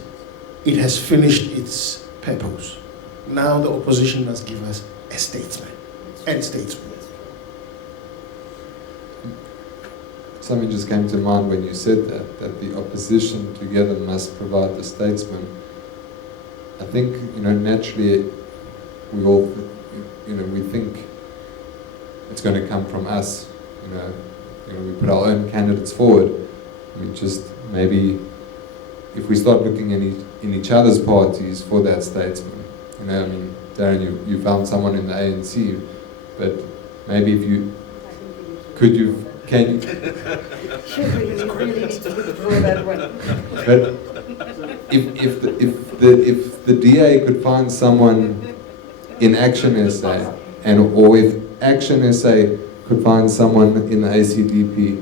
it has finished its purpose. Now the opposition must give us a statesman and stateswoman. Something just came to mind when you said that the opposition together must provide the statesman. I think, naturally we all, we think it's going to come from us. We put our own candidates forward. Just maybe if we start looking in each other's parties for that statesman. Darren, you found someone in the ANC, but maybe if you can you? really need to withdraw that one. But if the DA could find someone in Action SA, or if Action SA could find someone in the ACDP,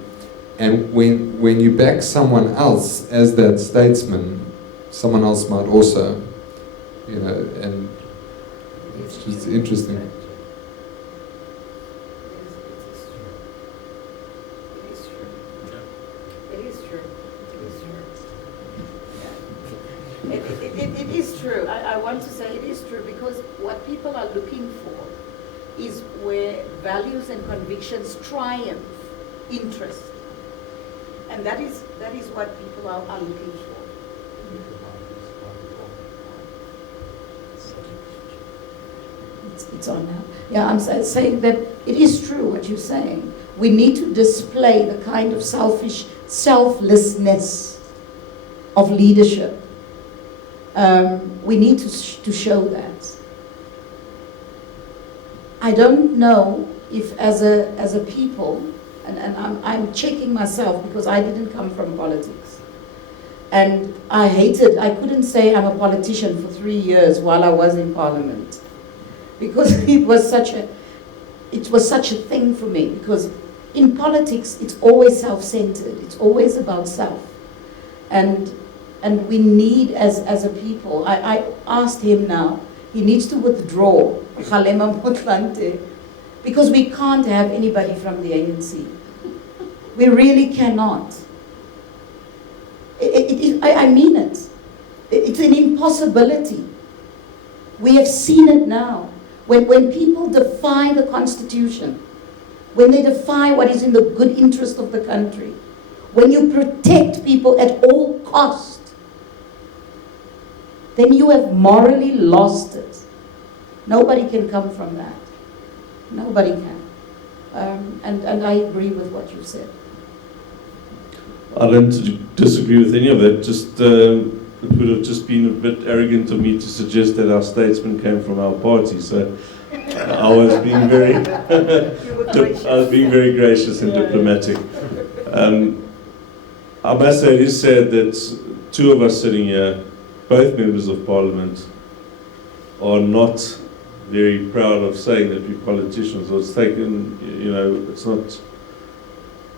and when you back someone else as that statesman, someone else might also, and it's just interesting. It is true. I want to say it is true, because what people are looking for is where values and convictions triumph interest. And that is what people are looking for. It's on now. Yeah, I'm saying that it is true what you're saying. We need to display the kind of selflessness of leadership. We need to show that. I don't know if as a people, and I'm checking myself because I didn't come from politics. And I couldn't say I'm a politician for 3 years while I was in Parliament. Because it was such a thing for me, because in politics it's always self-centered, it's always about self. And we need as a people, I asked him now, he needs to withdraw, because we can't have anybody from the ANC. We really cannot. I mean it. It's an impossibility. We have seen it now. When people defy the Constitution, when they defy what is in the good interest of the country, when you protect people at all cost, then you have morally lost it. Nobody can come from that. Nobody can. And I agree with what you said. I don't disagree with any of that. Just it would have just been a bit arrogant of me to suggest that our statesman came from our party. So I was being very, I was being very gracious and diplomatic. I must say it is sad that two of us sitting here, both members of Parliament, are not very proud of saying that we're politicians. Or it's taken, you know, it's not.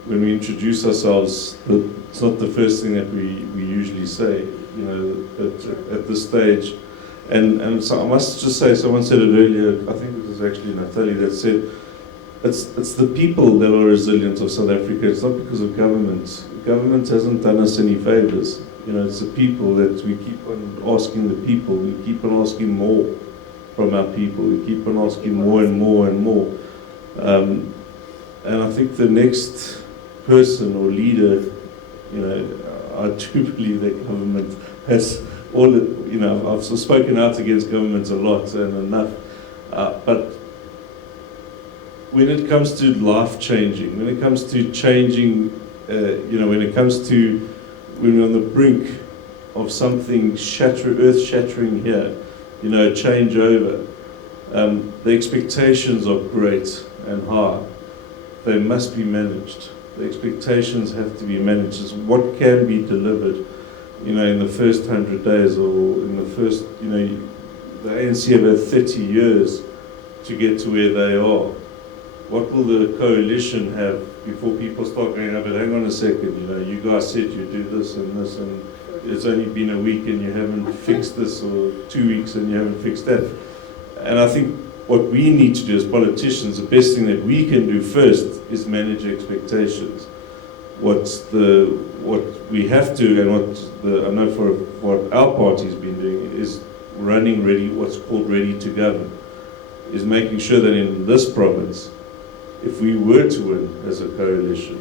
When we introduce ourselves, it's not the first thing that we usually say, you know, at this stage. And so I must just say, someone said it earlier, I think it was actually Naftali that said, it's the people that are resilient of South Africa. It's not because of government. Government hasn't done us any favors. You know, it's the people that we keep on asking the people. We keep on asking more from our people. We keep on asking more and more and more. And I think the next person or leader, you know, I do believe that government has all, you know, I've spoken out against government a lot and enough, but when it comes to life changing, when it comes to changing, you know, when it comes to, when we're on the brink of something earth shattering here, you know, changeover, the expectations are great and high. They must be managed. The expectations have to be managed. It's what can be delivered, you know, in the first 100 days or in the first, you know, the ANC have had 30 years to get to where they are. What will the coalition have before people start going, oh, but hang on a second, you know, you guys said you do this, and it's only been a week and you haven't fixed this, or 2 weeks and you haven't fixed that. And I think what we need to do as politicians, the best thing that we can do first is manage expectations. What we have to, and I know for what our party's been doing, is running ready, what's called ready to govern, is making sure that in this province, if we were to win as a coalition,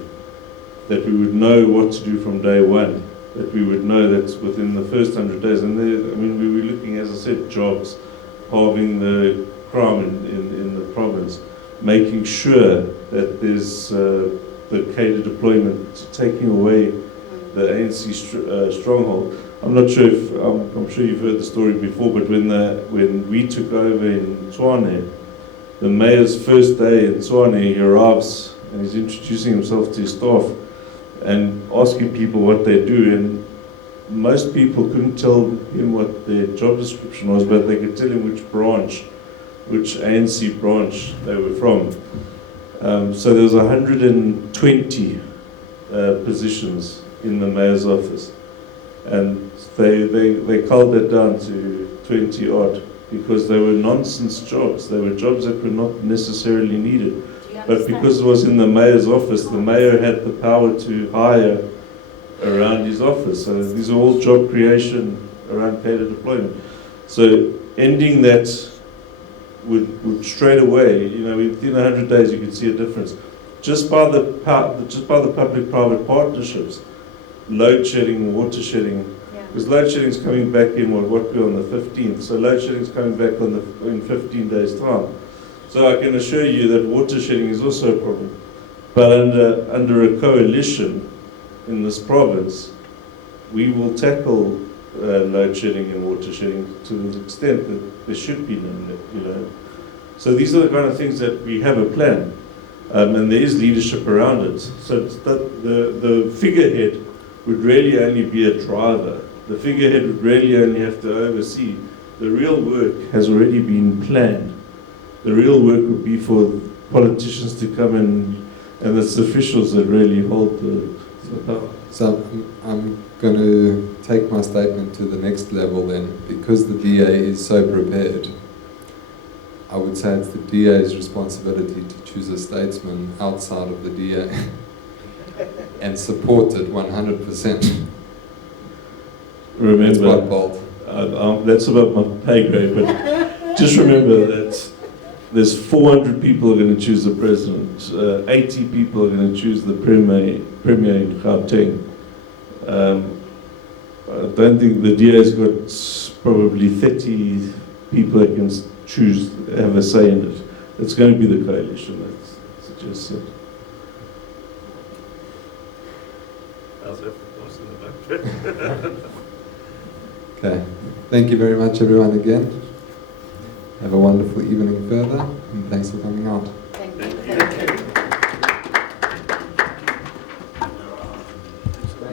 that we would know what to do from day one, that we would know that within the first 100 days, and there, I mean, we were looking, as I said, jobs, halving the crime in the province, making sure that there's the cadre deployment, taking away the ANC stronghold. I'm not sure if, I'm sure you've heard the story before, but when we took over in Tshwane, the mayor's first day in Tshwane, he arrives and he's introducing himself to his staff and asking people what they do, and most people couldn't tell him what their job description was, but they could tell him which ANC branch they were from. So there was 120 positions in the mayor's office, and they culled that down to 20 odd because they were nonsense jobs. They were jobs that were not necessarily needed. But because it was in the mayor's office, the mayor had the power to hire around his office. So these are all job creation around cadre deployment. So ending that would straight away, you know, within 100 days you could see a difference. Just by the public-private partnerships, load shedding, water shedding, because load shedding is coming back in what we're on the 15th. So load shedding is coming back in 15 days' time. So I can assure you that water shedding is also a problem. But under a coalition in this province, we will tackle load shedding and water shedding to the extent that there should be none, you know. So these are the kind of things that we have a plan, and there is leadership around it. So the figurehead would really only be a driver. The figurehead would really only have to oversee. The real work has already been planned. The real work would be for politicians to come in, and it's officials that really hold the power. So I'm going to take my statement to the next level then. Because the DA is so prepared, I would say it's the DA's responsibility to choose a statesman outside of the DA. and supported 100%. It's quite Remember, bold. that's about my pay grade, but just remember that there's 400 people who are going to choose the president, 80 people are going to choose the premier in Gauteng. I don't think the DA's got probably 30 people that can choose, have a say in it. It's going to be the coalition that's suggested. Okay. Thank you very much, everyone, again. Have a wonderful evening further, and thanks for coming.